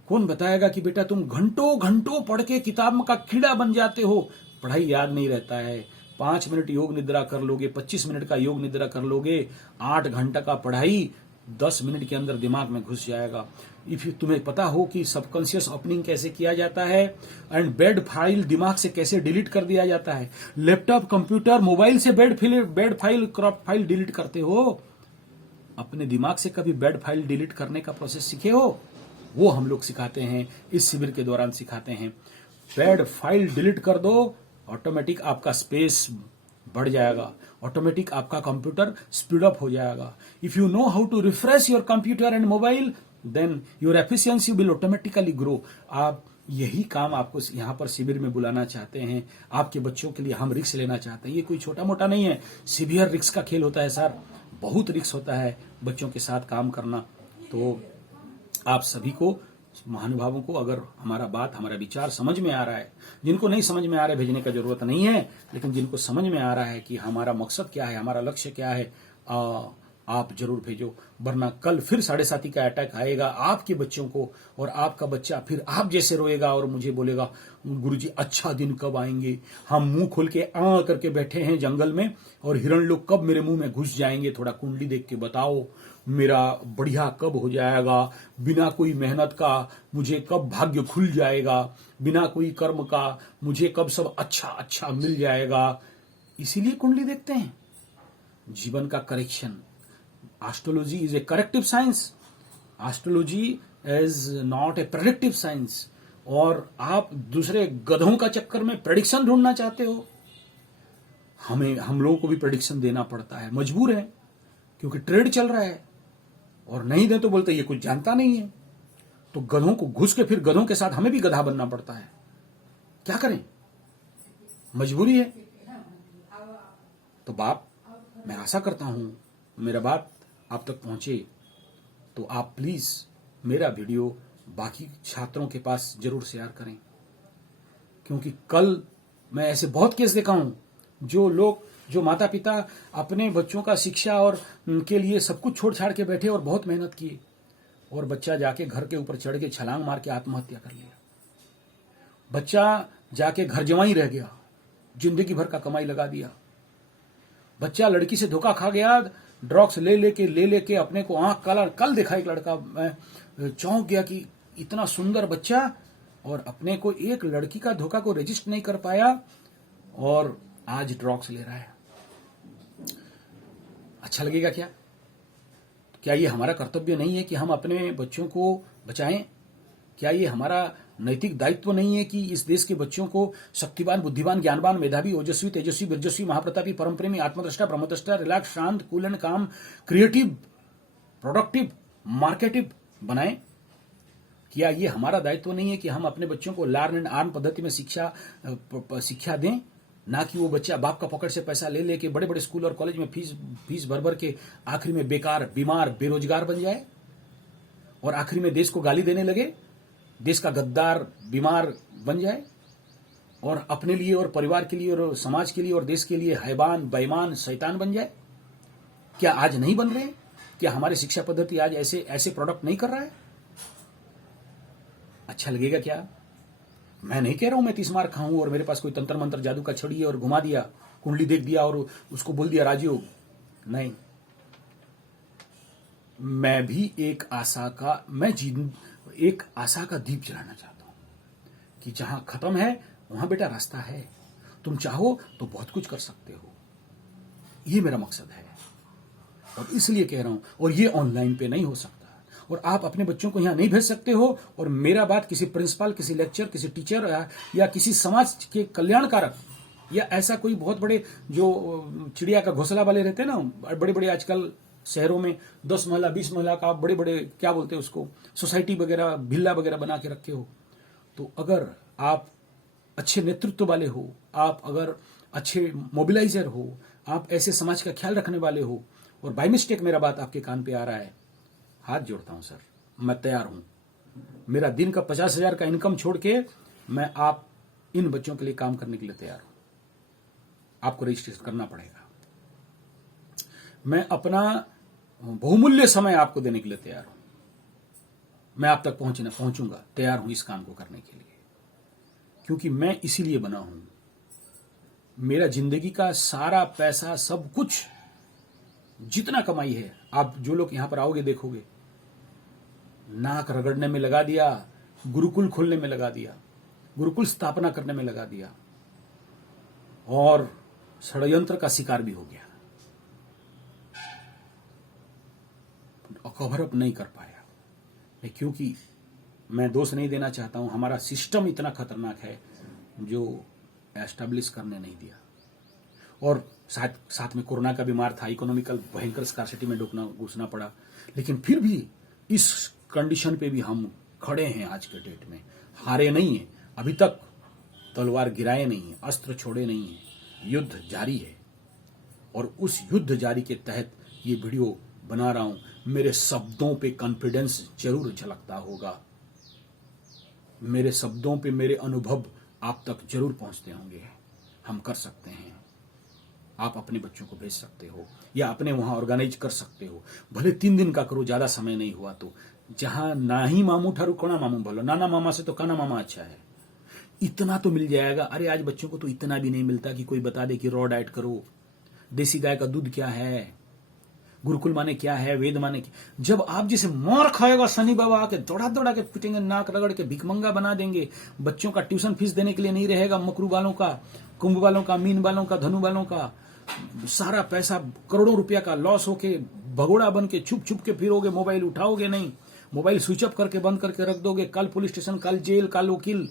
कौन बताएगा कि बेटा तुम घंटों घंटों पढ़ के किताब का कीड़ा बन जाते हो, पढ़ाई याद नहीं रहता है, 5 मिनट योग निद्रा कर लोगे, 25 मिनट का योग निद्रा कर लोगे, 8 घंटा का पढ़ाई 10 मिनट के अंदर दिमाग में घुस जाएगा। इफ तुम्हें पता हो कि सबकॉन्शियस ओपनिंग कैसे किया जाता है एंड बेड फाइल दिमाग से कैसे डिलीट कर दिया जाता है, लैपटॉप कंप्यूटर मोबाइल से bed file crop file delete करते हो, अपने दिमाग से कभी बैड फाइल डिलीट करने का प्रोसेस सीखे हो? वो हम लोग सिखाते हैं, इस शिविर के दौरान सिखाते हैं। बैड फाइल डिलीट कर दो, ऑटोमेटिक आपका स्पेस बढ़ जाएगा, ऑटोमेटिक आपका कंप्यूटर स्पीड अप हो जाएगा। If you know how to refresh your computer and mobile, then your efficiency will automatically grow. आप यही काम आपको यहाँ पर शिविर में बुलाना चाहते हैं। आपके बच्चों के लिए हम रिस्क लेना चाहते हैं। ये कोई छोटा मोटा नहीं है, सीवियर रिस्क का खेल होता है सर, बहुत रिस्क होता है बच्चों के साथ काम करना। तो आप सभी को, महानुभावों को, अगर हमारा बात, हमारा विचार समझ में आ रहा है, जिनको नहीं समझ में आ रहा है भेजने का जरूरत नहीं है, लेकिन जिनको समझ में आ रहा है कि हमारा मकसद क्या है, हमारा लक्ष्य क्या है, आप जरूर भेजो। वरना कल फिर 7.5 का अटैक आएगा आपके बच्चों को, और आपका बच्चा फिर आप जैसे रोएगा और मुझे बोलेगा गुरुजी अच्छा दिन कब आएंगे, हम मुंह खोल के करके बैठे हैं जंगल में और हिरण लोग कब मेरे मुंह में घुस जाएंगे, थोड़ा कुंडली देख के बताओ, मेरा बढ़िया कब हो जाएगा, बिना कोई मेहनत का मुझे कब भाग्य खुल जाएगा, बिना कोई कर्म का मुझे कब सब अच्छा अच्छा मिल जाएगा। इसीलिए कुंडली देखते हैं, जीवन का correction. Astrology is a corrective science, astrology is not a predictive science. और आप दूसरे गधों का चक्कर में प्रेडिक्शन ढूंढना चाहते हो, हम लोगों को भी प्रेडिक्शन देना पड़ता है, मजबूर है, क्योंकि ट्रेड चल रहा है। और नहीं दे तो बोलते ये कुछ जानता नहीं है। तो गधों को घुस के फिर गधों के साथ हमें भी गधा बनना पड़ता है, क्या करें, मजबूरी है। तो बाप, मैं आशा करता हूं मेरा बात आप तक पहुंचे, तो आप प्लीज मेरा वीडियो बाकी छात्रों के पास जरूर शेयर करें, क्योंकि कल मैं ऐसे बहुत केस देखा हूं, जो माता पिता अपने बच्चों का शिक्षा और के लिए सब कुछ छोड़ छाड़ के बैठे और बहुत मेहनत किए, और बच्चा जाके घर के ऊपर चढ़ के छलांग मार के आत्महत्या कर लिया। बच्चा जाके घर जवाई रह गया, जिंदगी भर का कमाई लगा दिया। बच्चा लड़की से धोखा खा गया, ड्रग्स ले लेके अपने को आंख काला। कल देखा एक लड़का, मैं चौंक गया कि इतना सुंदर बच्चा और अपने को एक लड़की का धोखा को रजिस्ट नहीं कर पाया और आज ड्रग्स ले रहा है। अच्छा लगेगा क्या? क्या ये हमारा कर्तव्य नहीं है कि हम अपने बच्चों को बचाएं? क्या ये हमारा नैतिक दायित्व नहीं है कि इस देश के बच्चों को शक्तिवान, बुद्धिमान, ज्ञानवान, मेधावी, ओजस्वी, तेजस्वी, बिरजस्वी, महाप्रतापी, परम प्रेमी, आत्मद्रष्टा, ब्रह्मद्रष्टा, रिलैक्स, शांत, कूल एंड काम, क्रिएटिव, प्रोडक्टिव, मार्केटिव बनाएं? क्या ये हमारा दायित्व नहीं है कि हम अपने बच्चों को लर्न एंड अर्न पद्धति में शिक्षा दें, ना कि वो बच्चा बाप का पॉकेट से पैसा ले लेके बड़े बड़े स्कूल और कॉलेज में फीस भर के आखिरी में बेकार, बीमार, बेरोजगार बन जाए और आखिरी में देश को गाली देने लगे, देश का गद्दार, बीमार बन जाए और अपने लिए और परिवार के लिए और समाज के लिए और देश के लिए हैवान, बेईमान, शैतान बन जाए। क्या आज नहीं बन रहे? क्या हमारी शिक्षा पद्धति आज ऐसे प्रोडक्ट नहीं कर रहा है? अच्छा लगेगा क्या? मैं नहीं कह रहा हूं मैं 30 मार खाऊं और मेरे पास कोई तंत्र मंत्र जादू का छड़ी है और घुमा दिया, कुंडली देख दिया और उसको बोल दिया राजयोग। नहीं, मैं भी एक आशा का दीप जलाना चाहता हूं कि जहां खत्म है वहां बेटा रास्ता है, तुम चाहो तो बहुत कुछ कर सकते हो। ये मेरा मकसद है और इसलिए कह रहा हूं। और ये ऑनलाइन पे नहीं हो सकता और आप अपने बच्चों को यहां नहीं भेज सकते हो। और मेरा बात किसी प्रिंसिपल, किसी लेक्चर, किसी टीचर या किसी समाज के कल्याणकारक या ऐसा कोई बहुत बड़े जो चिड़िया का घोंसला वाले रहते हैं ना, बड़े बड़े आजकल शहरों में 10 महला 20 महला का बड़े बड़े क्या बोलते हैं उसको, सोसाइटी वगैरह, भिल्ला वगैरह बना के रखे हो। तो अगर आप अच्छे नेतृत्व वाले हो, आप अगर अच्छे मोबिलाइजर हो, आप ऐसे समाज का ख्याल रखने वाले हो और बाय मिस्टेक मेरा बात आपके कान पे आ रहा है, हाथ जोड़ता हूं सर, मैं तैयार हूं। मेरा दिन का 50,000 का इनकम छोड़ के मैं आप इन बच्चों के लिए काम करने के लिए तैयार हूं। आपको रजिस्ट्रेशन करना पड़ेगा। मैं अपना बहुमूल्य समय आपको देने के लिए तैयार हूं। मैं आप तक पहुंचूंगा, तैयार हूं इस काम को करने के लिए, क्योंकि मैं इसीलिए बना हूं। मेरा जिंदगी का सारा पैसा, सब कुछ जितना कमाई है, आप जो लोग यहां पर आओगे देखोगे, नाक रगड़ने में लगा दिया, गुरुकुल खोलने में लगा दिया, गुरुकुल स्थापना करने में लगा दिया और षड्यंत्र का शिकार भी हो गया। और कवर अप नहीं कर पाया, क्योंकि मैं दोष नहीं देना चाहता हूं, हमारा सिस्टम इतना खतरनाक है जो एस्टैब्लिश करने नहीं दिया। और साथ में कोरोना का बीमार था, इकोनॉमिकल भयंकर स्कार्सिटी में घुसना पड़ा, लेकिन फिर भी इस कंडीशन पे भी हम खड़े हैं आज के डेट में, हारे नहीं है, अभी तक तलवार गिराए नहीं है, अस्त्र छोड़े नहीं है, युद्ध जारी है। और उस युद्ध जारी के तहत ये वीडियो बना रहा हूं। मेरे शब्दों पे कॉन्फिडेंस जरूर झलकता होगा, मेरे शब्दों पे मेरे अनुभव आप तक जरूर पहुंचते होंगे। हम कर सकते हैं, आप अपने बच्चों को भेज सकते हो या अपने वहां ऑर्गेनाइज कर सकते हो, भले 3 दिन का करो, ज्यादा समय नहीं हुआ तो। जहां ना ही मामू ठारू कोना मामू बोलो, नाना मामा से तो काना मामा अच्छा है, इतना तो मिल जाएगा। अरे आज बच्चों को तो इतना भी नहीं मिलता कि कोई बता दे कि रॉ डाइट करो, देसी गाय का दूध क्या है, गुरुकुल माने क्या है, वेद माने क्या। जब आप जिसे मार खाएगा शनि बाबा आके दौड़ा दौड़ा के पिटेंगे, नाक रगड़ के भिकमंगा बना देंगे, बच्चों का ट्यूशन फीस देने के लिए नहीं रहेगा, मकरू वालों का, कुंभ वालों का, मीन वालों का, धनु वालों का, सारा पैसा करोड़ों रुपया का लॉस होके भगोड़ा बन के छुप छुप के फिरोगे, मोबाइल उठाओगे नहीं, मोबाइल स्विच ऑफ करके बंद करके रख दोगे, कल पुलिस स्टेशन, कल जेल, कल वकील,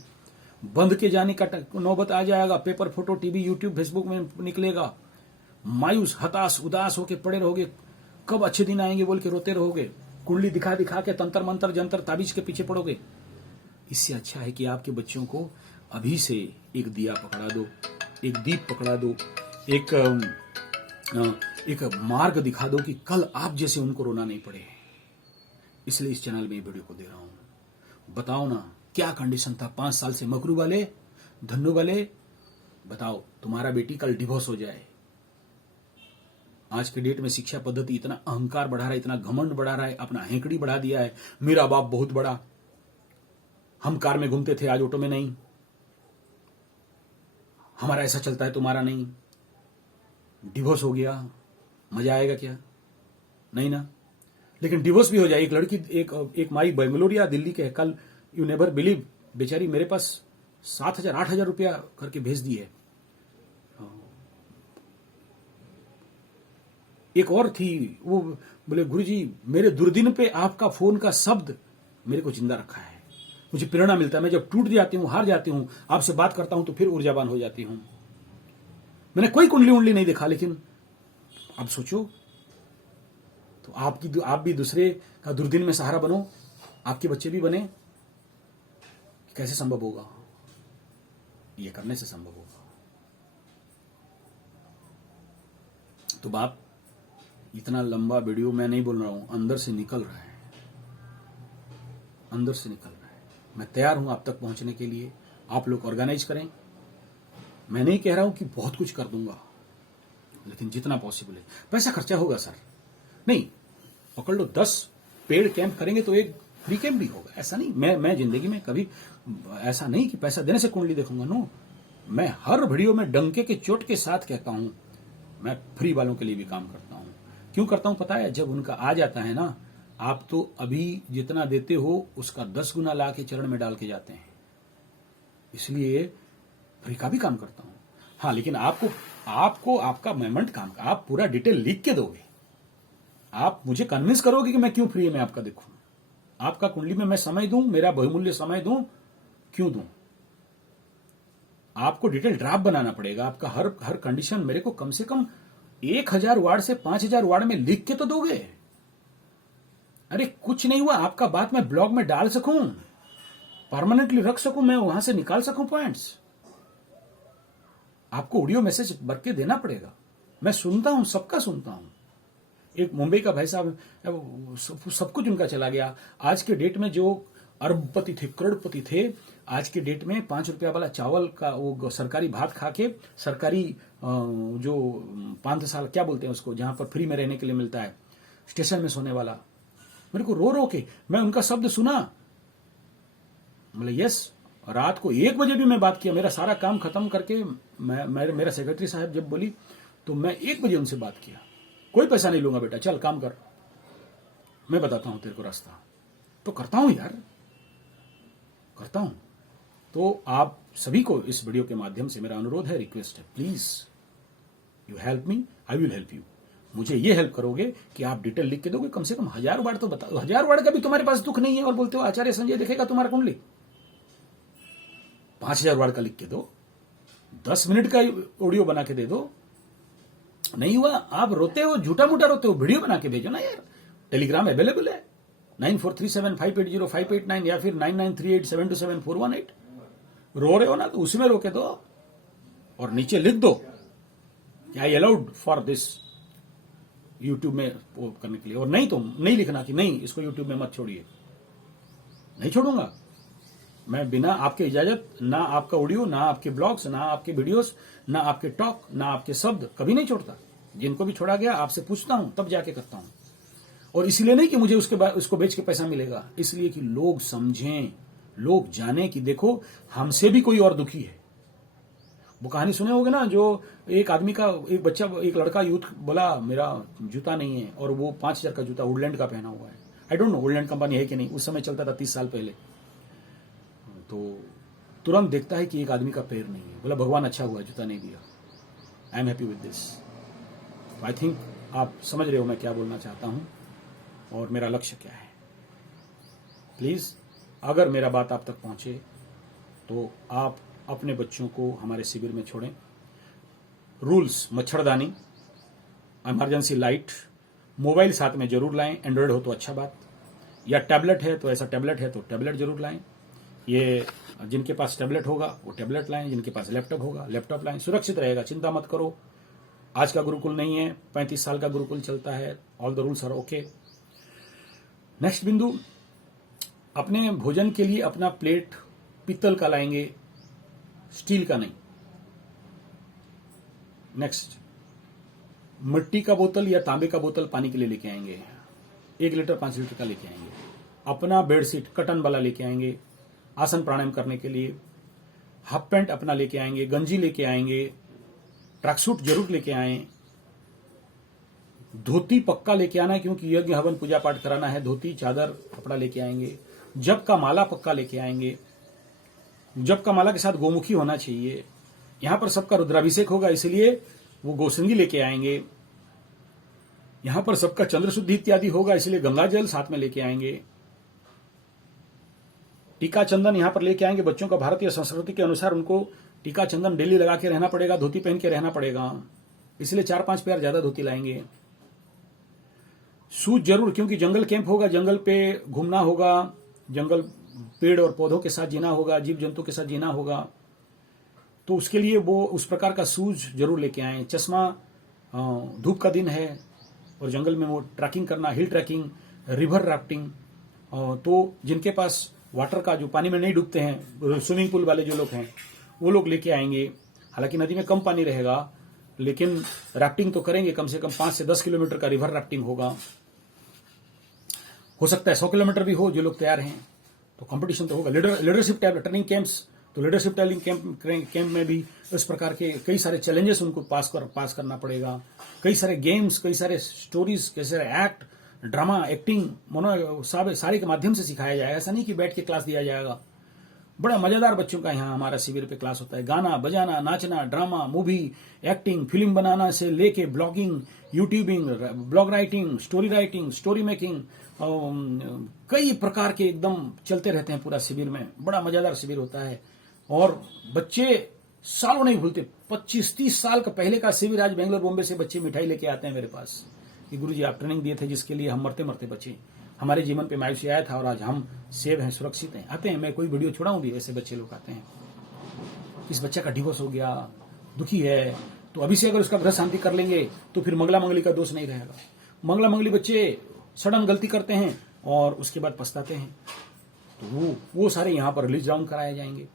बंद के जाने का नौबत आ जाएगा, paper, photo, TV, YouTube, Facebook में निकलेगा, मायूस, हताश, उदास होके पड़े रहोगे, कब अच्छे दिन आएंगे बोल के रोते रहोगे, कुंडली दिखा दिखा के तंत्र मंत्र जंतर ताबीज के पीछे पड़ोगे। इससे अच्छा है कि आपके बच्चों को अभी से एक दिया पकड़ा दो, एक दीप पकड़ा दो, एक मार्ग दिखा दो कि कल आप जैसे उनको रोना नहीं पड़े। इसलिए इस चैनल में वीडियो को दे रहा हूं। बताओ ना क्या कंडीशन था 5 साल से, मकरू वाले, धन्नु वाले, बताओ तुम्हारा बेटी कल डिवोर्स हो जाए। आज के डेट में शिक्षा पद्धति इतना अहंकार बढ़ा रहा है, इतना घमंड बढ़ा रहा है, अपना हेंकड़ी बढ़ा दिया है, मेरा बाप बहुत बड़ा, हम कार में घूमते थे आज ऑटो में नहीं, हमारा ऐसा चलता है तुम्हारा नहीं, डिवोर्स हो गया, मजा आएगा क्या? नहीं ना। लेकिन डिवोर्स भी हो जाए, एक लड़की, एक माई बेंगलोर या दिल्ली के, कल यू नेवर बिलीव, बेचारी मेरे पास 7,000 8,000 रुपया करके भेज दी है। एक और थी, वो बोले गुरुजी मेरे दुर्दिन पे आपका फोन का शब्द मेरे को जिंदा रखा है, मुझे प्रेरणा मिलता है, मैं जब टूट जाती हूं, हार जाती हूं, आपसे बात करता हूं तो फिर ऊर्जावान हो जाती हूं। मैंने कोई कुंडली उंडली नहीं देखा, लेकिन अब सोचो तो आप भी दूसरे का दुर्दिन में सहारा बनो, आपके बच्चे भी बने, कैसे संभव होगा? ये करने से संभव होगा। तो बाप, इतना लंबा वीडियो मैं नहीं बोल रहा हूं, अंदर से निकल रहा है, अंदर से निकल रहा है। मैं तैयार हूं आप तक पहुंचने के लिए, आप लोग ऑर्गेनाइज करें। मैं नहीं कह रहा हूं कि बहुत कुछ कर दूंगा, लेकिन जितना पॉसिबल है। पैसा खर्चा होगा सर, नहीं पकड़ लो 10 पेड कैंप करेंगे तो एक फ्री कैंप भी होगा, ऐसा नहीं। मैं जिंदगी में कभी ऐसा नहीं कि पैसा देने से कुंडली देखूंगा, नो। मैं हर वीडियो में डंके के चोट के साथ कहता हूं, मैं फ्री वालों के लिए भी काम करता हूं। क्यों करता हूं पता है? जब उनका आ जाता है ना, आप तो अभी जितना देते हो उसका 10 गुना ला के चरण में डाल के जाते हैं, इसलिए फ्री का भी काम करता हूं। हाँ, लेकिन आपको आपका मेमेंट काम का, आप पूरा डिटेल लिख के दोगे, आप मुझे कन्विंस करोगे कि मैं क्यों फ्री में आपका देखूं, आपका कुंडली में मैं समय दूं, मेरा बहुमूल्य समय दूं, क्यों दूं? आपको डिटेल ड्राफ्ट बनाना पड़ेगा, आपका हर कंडीशन मेरे को कम से कम 1000 वार्ड से 5000 वार्ड में लिख के तो दोगे। अरे कुछ नहीं हुआ, आपका बात मैं ब्लॉग में डाल सकूं, परमानेंटली रख सकूं, मैं वहां से निकाल सकूं पॉइंट्स। आपको ऑडियो मैसेज भर के देना पड़ेगा। मैं सुनता हूं, सबका सुनता हूं। एक मुंबई का भाई साहब, सब कुछ उनका चला गया। आज के डेट में जो अरबपति थे, करोड़पति थे, आज के डेट में 5 रुपया वाला चावल का वो सरकारी भात खा के, सरकारी जो 5 साल क्या बोलते हैं उसको, जहां पर फ्री में रहने के लिए मिलता है, स्टेशन में सोने वाला, मेरे को रो रो के मैं उनका शब्द सुना, बोले यस। रात को 1 बजे भी मैं बात किया, मेरा सारा काम खत्म करके मेरा सेक्रेटरी साहब जब बोली तो मैं 1 बजे उनसे बात किया, कोई पैसा नहीं लूंगा बेटा, चल काम कर, मैं बताता हूं तेरे को रास्ता। तो करता हूं यार, करता हूं। तो आप सभी को इस वीडियो के माध्यम से मेरा अनुरोध है, रिक्वेस्ट है, please you help me, I will help you. मुझे ये हेल्प करोगे कि आप डिटेल लिख के दोगे, कम से कम 1000 वर्ड तो बताओ। 1000 वर्ड का भी तुम्हारे पास दुख नहीं है और बोलते हो आचार्य संजय देखेगा तुम्हारा कुंडली। 5000 वर्ड का लिख के दो, 10 मिनट का ऑडियो बना के दे दो। नहीं हुआ, आप रोते हो, झूठा मूठा रोते हो, वीडियो बना के भेजो ना यार। टेलीग्राम अवेलेबल है 9437580589 या फिर 9938727418। रो रहे हो ना तो उसमें रो के दो और नीचे लिख दो I allowed for this YouTube में वो करने के लिए। और नहीं तो नहीं लिखना कि नहीं इसको यूट्यूब में मत छोड़िए, नहीं छोड़ूंगा मैं बिना आपके इजाजत। ना आपका ऑडियो, ना आपके ब्लॉग्स, ना आपके वीडियोस, ना आपके टॉक, ना आपके शब्द कभी नहीं छोड़ता। जिनको भी छोड़ा गया आपसे पूछता हूं तब जाके करता हूं। और इसलिए नहीं कि मुझे उसको बेच के पैसा मिलेगा, इसलिए कि लोग समझें, लोग जाने कि देखो हमसे भी कोई और दुखी है। वो कहानी सुने होगे ना, जो एक आदमी का एक लड़का यूथ बोला मेरा जूता नहीं है, और वो 5000 का जूता वुडलैंड का पहना हुआ है। I don't know Woodland company है कि नहीं, उस समय चलता था 30 साल पहले। तो तुरंत देखता है कि एक आदमी का पैर नहीं है, बोला भगवान अच्छा हुआ जूता नहीं दिया, I am happy with this. I think आप समझ रहे हो मैं क्या बोलना चाहता हूं और मेरा लक्ष्य क्या है। प्लीज अगर मेरा बात आप तक पहुंचे तो आप अपने बच्चों को हमारे शिविर में छोड़ें। रूल्स, मच्छरदानी, इमरजेंसी लाइट, मोबाइल साथ में जरूर लाएं। एंड्रॉयड हो तो अच्छा बात, या टैबलेट है तो ऐसा टैबलेट है तो टैबलेट जरूर लाएं। ये जिनके पास टैबलेट होगा वो टैबलेट लाएं, जिनके पास लैपटॉप होगा लैपटॉप लाएं। सुरक्षित रहेगा, चिंता मत करो। आज का गुरुकुल नहीं है, 35 साल का गुरुकुल चलता है। All the rules are okay. Next बिंदु, अपने भोजन के लिए अपना प्लेट पीतल का लाएंगे, स्टील का नहीं। नेक्स्ट, मिट्टी का बोतल या तांबे का बोतल पानी के लिए लेके आएंगे, 1 लीटर 5 लीटर का लेके आएंगे। अपना बेडशीट कटन वाला लेके आएंगे आसन प्राणायाम करने के लिए। हाफ पैंट अपना लेके आएंगे, गंजी लेके आएंगे, ट्रैक सूट जरूर लेके आएं। धोती पक्का लेके आना है क्योंकि यज्ञ हवन पूजा पाठ कराना है। धोती चादर कपड़ा लेके आएंगे। जप का माला पक्का लेके आएंगे। जप का माला के साथ गोमुखी होना चाहिए। यहां पर सबका रुद्राभिषेक होगा इसलिए वो गोसंगी लेके आएंगे। यहां पर सबका चंद्र शुद्धि इत्यादि होगा इसलिए गंगा जल साथ में लेके आएंगे। टीका चंदन यहां पर लेके आएंगे। बच्चों का भारतीय संस्कृति के अनुसार उनको टीका चंदन डेली लगा के रहना पड़ेगा, धोती पहन के रहना पड़ेगा, इसलिए 4-5 पेयर ज्यादा धोती लाएंगे। शूज जरूर, क्योंकि जंगल कैंप होगा, जंगल पे घूमना होगा, जंगल पेड़ और पौधों के साथ जीना होगा, जीव जंतु के साथ जीना होगा, तो उसके लिए वो उस प्रकार का शूज जरूर लेके आए। चश्मा, धूप का दिन है और जंगल में वो ट्रैकिंग करना, हिल ट्रैकिंग, रिवर राफ्टिंग, तो जिनके पास वाटर का, जो पानी में नहीं डूबते हैं, स्विमिंग पूल वाले जो लोग हैं वो लोग लेके आएंगे। हालांकि नदी में कम पानी रहेगा लेकिन राफ्टिंग तो करेंगे, कम से कम 5 से 10 किलोमीटर का रिवर राफ्टिंग होगा। हो सकता है 100 किलोमीटर भी हो, जो लोग तैयार हैं, तो कंपटीशन तो होगा। लीडरशिप ट्रेनिंग कैंप्स, तो लीडरशिप ट्रेनिंग कैंप में भी इस प्रकार के कई सारे चैलेंजेस उनको पास करना पड़ेगा। कई सारे गेम्स, कई सारे स्टोरीज, कई सारे एक्ट, ड्रामा, एक्टिंग, सारे के माध्यम से सिखाया जाएगा। ऐसा नहीं कि बैठ के क्लास दिया जाएगा। बड़ा मजेदार बच्चों का यहाँ हमारा शिविर पे क्लास होता है। गाना बजाना, नाचना, ड्रामा, मूवी, एक्टिंग, फिल्म बनाना से लेके blogging, YouTubing, blog writing, story making, कई प्रकार के एकदम चलते रहते हैं पूरा शिविर में। बड़ा मजेदार शिविर होता है और बच्चे सालों नहीं भूलते। 25-30 साल का पहले का शिविर आज बेंगलोर, बॉम्बे से बच्चे मिठाई लेके आते हैं मेरे पास कि गुरुजी आप ट्रेनिंग दिए थे जिसके लिए हम मरते मरते बचे, हमारे जीवन पे मायूसी आया था और आज हम सेव हैं, सुरक्षित हैं। आते हैं, मैं कोई वीडियो छोड़ाऊं भी, ऐसे बच्चे लोग आते हैं। इस बच्चे का डिवोर्स हो गया, दुखी है, तो अभी से अगर उसका ग्रह शांति कर लेंगे तो फिर मंगला मंगली का दोष नहीं रहेगा। मंगला मंगली बच्चे सडन गलती करते हैं और उसके बाद पछताते हैं, तो वो सारे यहाँ पर रिलीज डाउन कराए जाएंगे।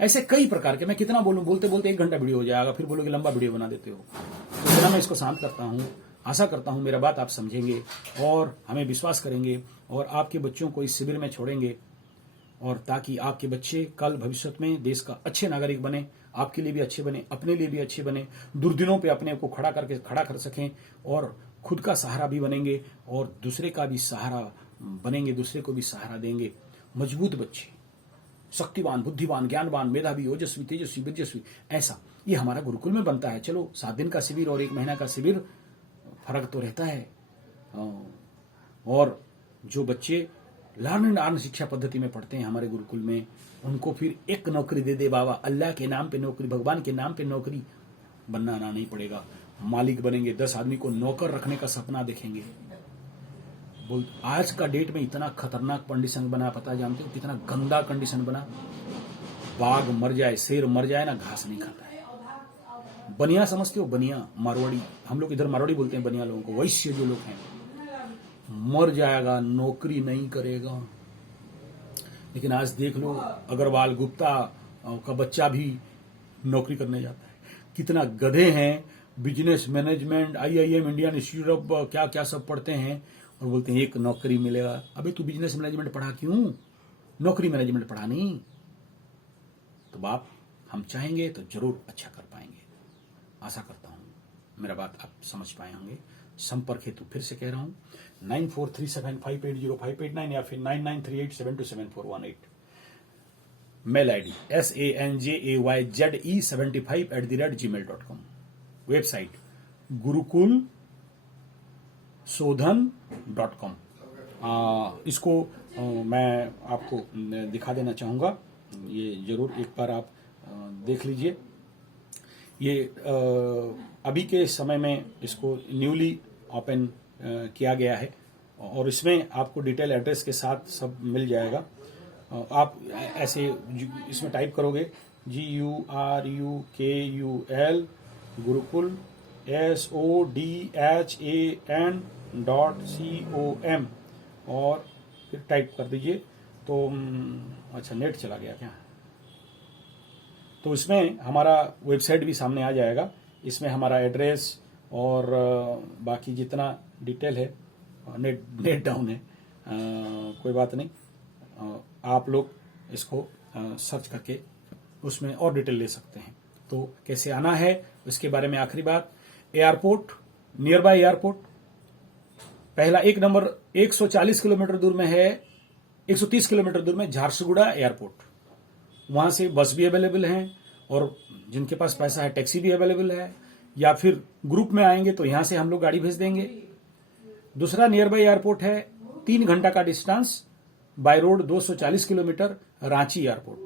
ऐसे कई प्रकार के, मैं कितना बोलूं, बोलते बोलते 1 घंटा वीडियो हो जाएगा, फिर बोलोगे लंबा वीडियो बना देते हो। तो इतना मैं इसको शांत करता हूँ। आशा करता हूं मेरा बात आप समझेंगे और हमें विश्वास करेंगे और आपके बच्चों को इस शिविर में छोड़ेंगे, और ताकि आपके बच्चे कल भविष्य में देश का अच्छे नागरिक बने, आपके लिए भी अच्छे बने, अपने लिए भी अच्छे बने, दुर्दिनों पे अपने को खड़ा कर सकें और खुद का सहारा भी बनेंगे और दूसरे का भी सहारा बनेंगे, दूसरे को भी सहारा देंगे। मजबूत बच्चे, शक्तिवान, बुद्धिवान, ज्ञानवान, मेधावी, ओजस्वी, तेजस्वी, विजस्वी, ऐसा ये हमारा गुरुकुल में बनता है। चलो 7 दिन का शिविर और 1 महीना का शिविर फर्क तो रहता है। और जो बच्चे लर्न एंड अर्न शिक्षा पद्धति में पढ़ते हैं हमारे गुरुकुल में, उनको फिर एक नौकरी दे दे बाबा, अल्लाह के नाम पे नौकरी, भगवान के नाम पे नौकरी, बनना आना नहीं पड़ेगा। मालिक बनेंगे, 10 आदमी को नौकर रखने का सपना देखेंगे। आज का डेट में इतना खतरनाक कंडीशन बना, पता जानते हो कितना गंदा कंडीशन बना। बाघ मर जाए, शेर मर जाए ना, घास नहीं खाता है। बनिया समझते हो, बनिया मारवाड़ी, हम लोग इधर मारवाड़ी बोलते हैं बनिया लोगों को, वैश्य जो लोग हैं, मर जाएगा, नौकरी नहीं करेगा। लेकिन आज देख लो, अग्रवाल गुप्ता का बच्चा भी नौकरी करने जाता है। कितना गधे हैं, business management, IIM, Indian institute of क्या क्या सब पढ़ते हैं और बोलते हैं एक नौकरी मिलेगा। अबे तू बिजनेस मैनेजमेंट पढ़ा क्यों, नौकरी मैनेजमेंट पढ़ा नहीं? तो बाप, हम चाहेंगे तो जरूर अच्छा कर पाएंगे। आशा करता हूं मेरा बात आप समझ पाए होंगे। संपर्क हेतु फिर से कह रहा हूं 9437580589 या फिर 9938727418। Mail ID sanjayze75@gmail.com। Website gurukulsodhan.com। इसको मैं आपको दिखा देना चाहूँगा, ये जरूर एक बार आप देख लीजिए। ये अभी के समय में इसको न्यूली ओपन किया गया है और इसमें आपको डिटेल एड्रेस के साथ सब मिल जाएगा। आप ऐसे इसमें टाइप करोगे GURUKUL गुरुकुल SODHAN.com और फिर टाइप कर दीजिए। तो अच्छा, नेट चला गया क्या? तो इसमें हमारा वेबसाइट भी सामने आ जाएगा। इसमें हमारा एड्रेस और बाकी जितना डिटेल है, नेट डाउन है, कोई बात नहीं, आप लोग इसको सर्च करके उसमें और डिटेल ले सकते हैं। तो कैसे आना है इसके बारे में आखिरी बात, एयरपोर्ट, नियर बाय एयरपोर्ट, पहला 1 नंबर 140 किलोमीटर दूर में है, 130 किलोमीटर दूर में झारसुगुड़ा एयरपोर्ट। वहां से बस भी अवेलेबल है और जिनके पास पैसा है टैक्सी भी अवेलेबल है, या फिर ग्रुप में आएंगे तो यहां से हम लोग गाड़ी भेज देंगे। दूसरा नियर बाय एयरपोर्ट है 3 घंटा का distance, by road 240 kilometre Ranchi airport,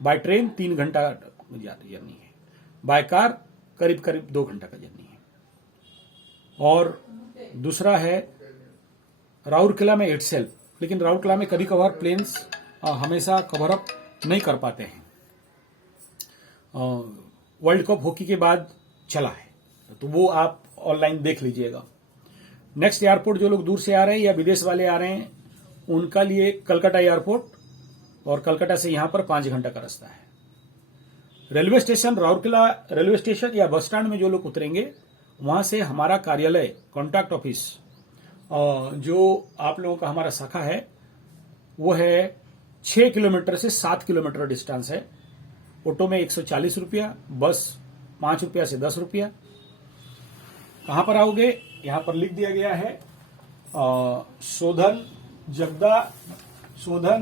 by train 3 घंटा जर्नी है, बाय कार करीब करीब 2 घंटा का जर्नी है। और दूसरा है राउरकेला में इटसेल्फ, लेकिन राउरकेला में कभी कभार प्लेन्स हमेशा कवर अप नहीं कर पाते हैं। वर्ल्ड कप हॉकी के बाद चला है तो वो आप ऑनलाइन देख लीजिएगा। नेक्स्ट एयरपोर्ट जो लोग दूर से आ रहे हैं या विदेश वाले आ रहे हैं उनका लिए कलकत्ता एयरपोर्ट, और कलकत्ता से यहां पर 5 घंटा का रास्ता है। Railway station, Rourkela railway station या बस स्टैंड में जो लोग उतरेंगे वहां से हमारा कार्यालय, कॉन्टैक्ट ऑफिस जो आप लोगों का हमारा शाखा है वो है 6 किलोमीटर से 7 किलोमीटर डिस्टेंस है। ऑटो में 140 रुपया, बस 5 रुपया से 10 रुपया। कहां पर आओगे, यहां पर लिख दिया गया है Sodhan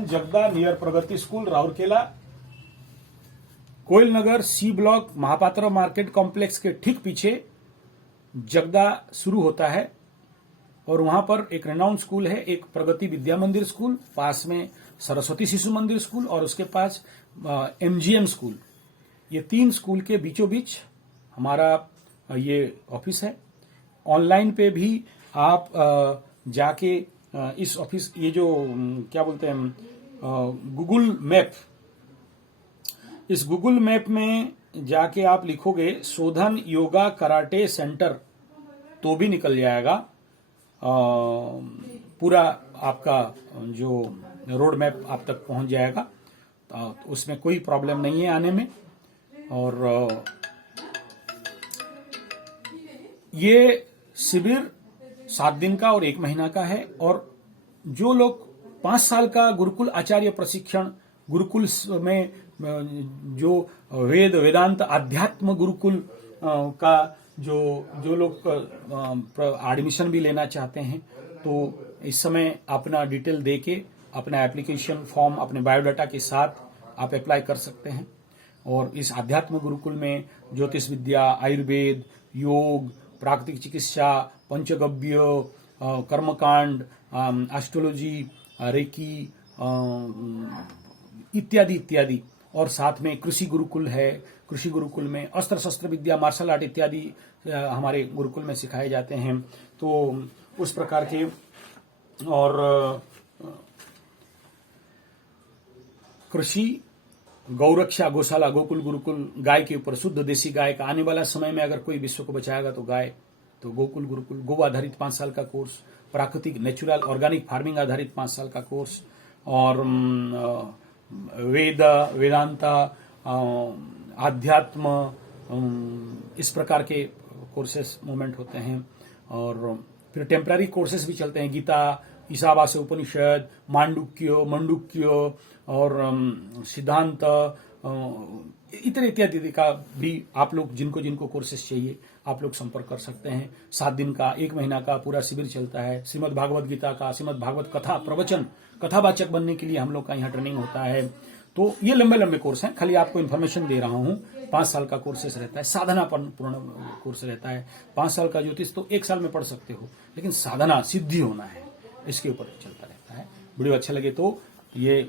Jagda near Pragati school Rourkela, Koel Nagar C block, Mahapatra market complex के ठीक पीछे जगदा शुरू होता है। और वहां पर एक रेनाउंड स्कूल है, एक प्रगति विद्या मंदिर स्कूल, पास में सरस्वती शिशु मंदिर स्कूल और उसके पास MGM स्कूल। ये 3 स्कूल के बीचों बीच हमारा ये ऑफिस है। ऑनलाइन पे भी आप जाके इस ऑफिस, ये जो क्या बोलते हैं गूगल मैप, इस गूगल मैप में जाके आप लिखोगे सोधन योगा कराटे सेंटर तो भी निकल जाएगा। पूरा आपका जो रोड मैप आप तक पहुंच जाएगा, तो उसमें कोई प्रॉब्लम नहीं है आने में। और ये शिविर 7 दिन का और 1 महीना का है। और जो लोग 5 साल का गुरुकुल आचार्य प्रशिक्षण, गुरुकुल में जो वेद वेदांत आध्यात्म गुरुकुल का जो लोग एडमिशन भी लेना चाहते हैं तो इस समय अपना डिटेल देके अपना एप्लीकेशन फॉर्म अपने बायोडाटा के साथ आप अप्लाई कर सकते हैं। और इस आध्यात्म गुरुकुल में ज्योतिष विद्या, आयुर्वेद, योग प्राकृतिक चिकित्सा, पंचगव्य, कर्मकांड, एस्ट्रोलॉजी, रेकी इत्यादि इत्यादि। और साथ में कृषि गुरुकुल है, कृषि गुरुकुल में अस्त्र शस्त्र विद्या, मार्शल आर्ट इत्यादि हमारे गुरुकुल में सिखाए जाते हैं। तो उस प्रकार के और कृषि, गौरक्षा, गौशाला, गोकुल गुरुकुल, गाय के ऊपर, शुद्ध देसी गाय का। आने वाला समय में अगर कोई विश्व को बचाएगा तो गाय, तो गोकुल गुरुकुल। गो आधारित 5 साल का कोर्स, प्राकृतिक नेचुरल ऑर्गेनिक फार्मिंग आधारित 5 साल का कोर्स, और वेद, वेदांता, आध्यात्म, इस प्रकार के कोर्सेस मूवमेंट होते हैं। और फिर टेम्पररी कोर्सेस भी चलते हैं, गीता, ईशावास्य उपनिषद, मंडुक्य और सिद्धांत इत्यादि का भी आप लोग जिनको जिनको कोर्सेस चाहिए आप लोग संपर्क कर सकते हैं। 7 दिन का, 1 महीना का पूरा शिविर चलता है। श्रीमद् भागवत गीता का, श्रीमद् भागवत कथा प्रवचन, कथावाचक बनने के लिए हम लोग का यहाँ ट्रेनिंग होता है। तो ये लंबे लंबे कोर्स हैं, खाली आपको इन्फॉर्मेशन दे रहा हूँ। 5 साल का कोर्सेस रहता है, साधना पूर्ण कोर्स रहता है। 5 साल का ज्योतिष तो 1 साल में पढ़ सकते हो, लेकिन साधना सिद्धि होना है, इसके ऊपर चलता रहता है। वीडियो अच्छा लगे तो ये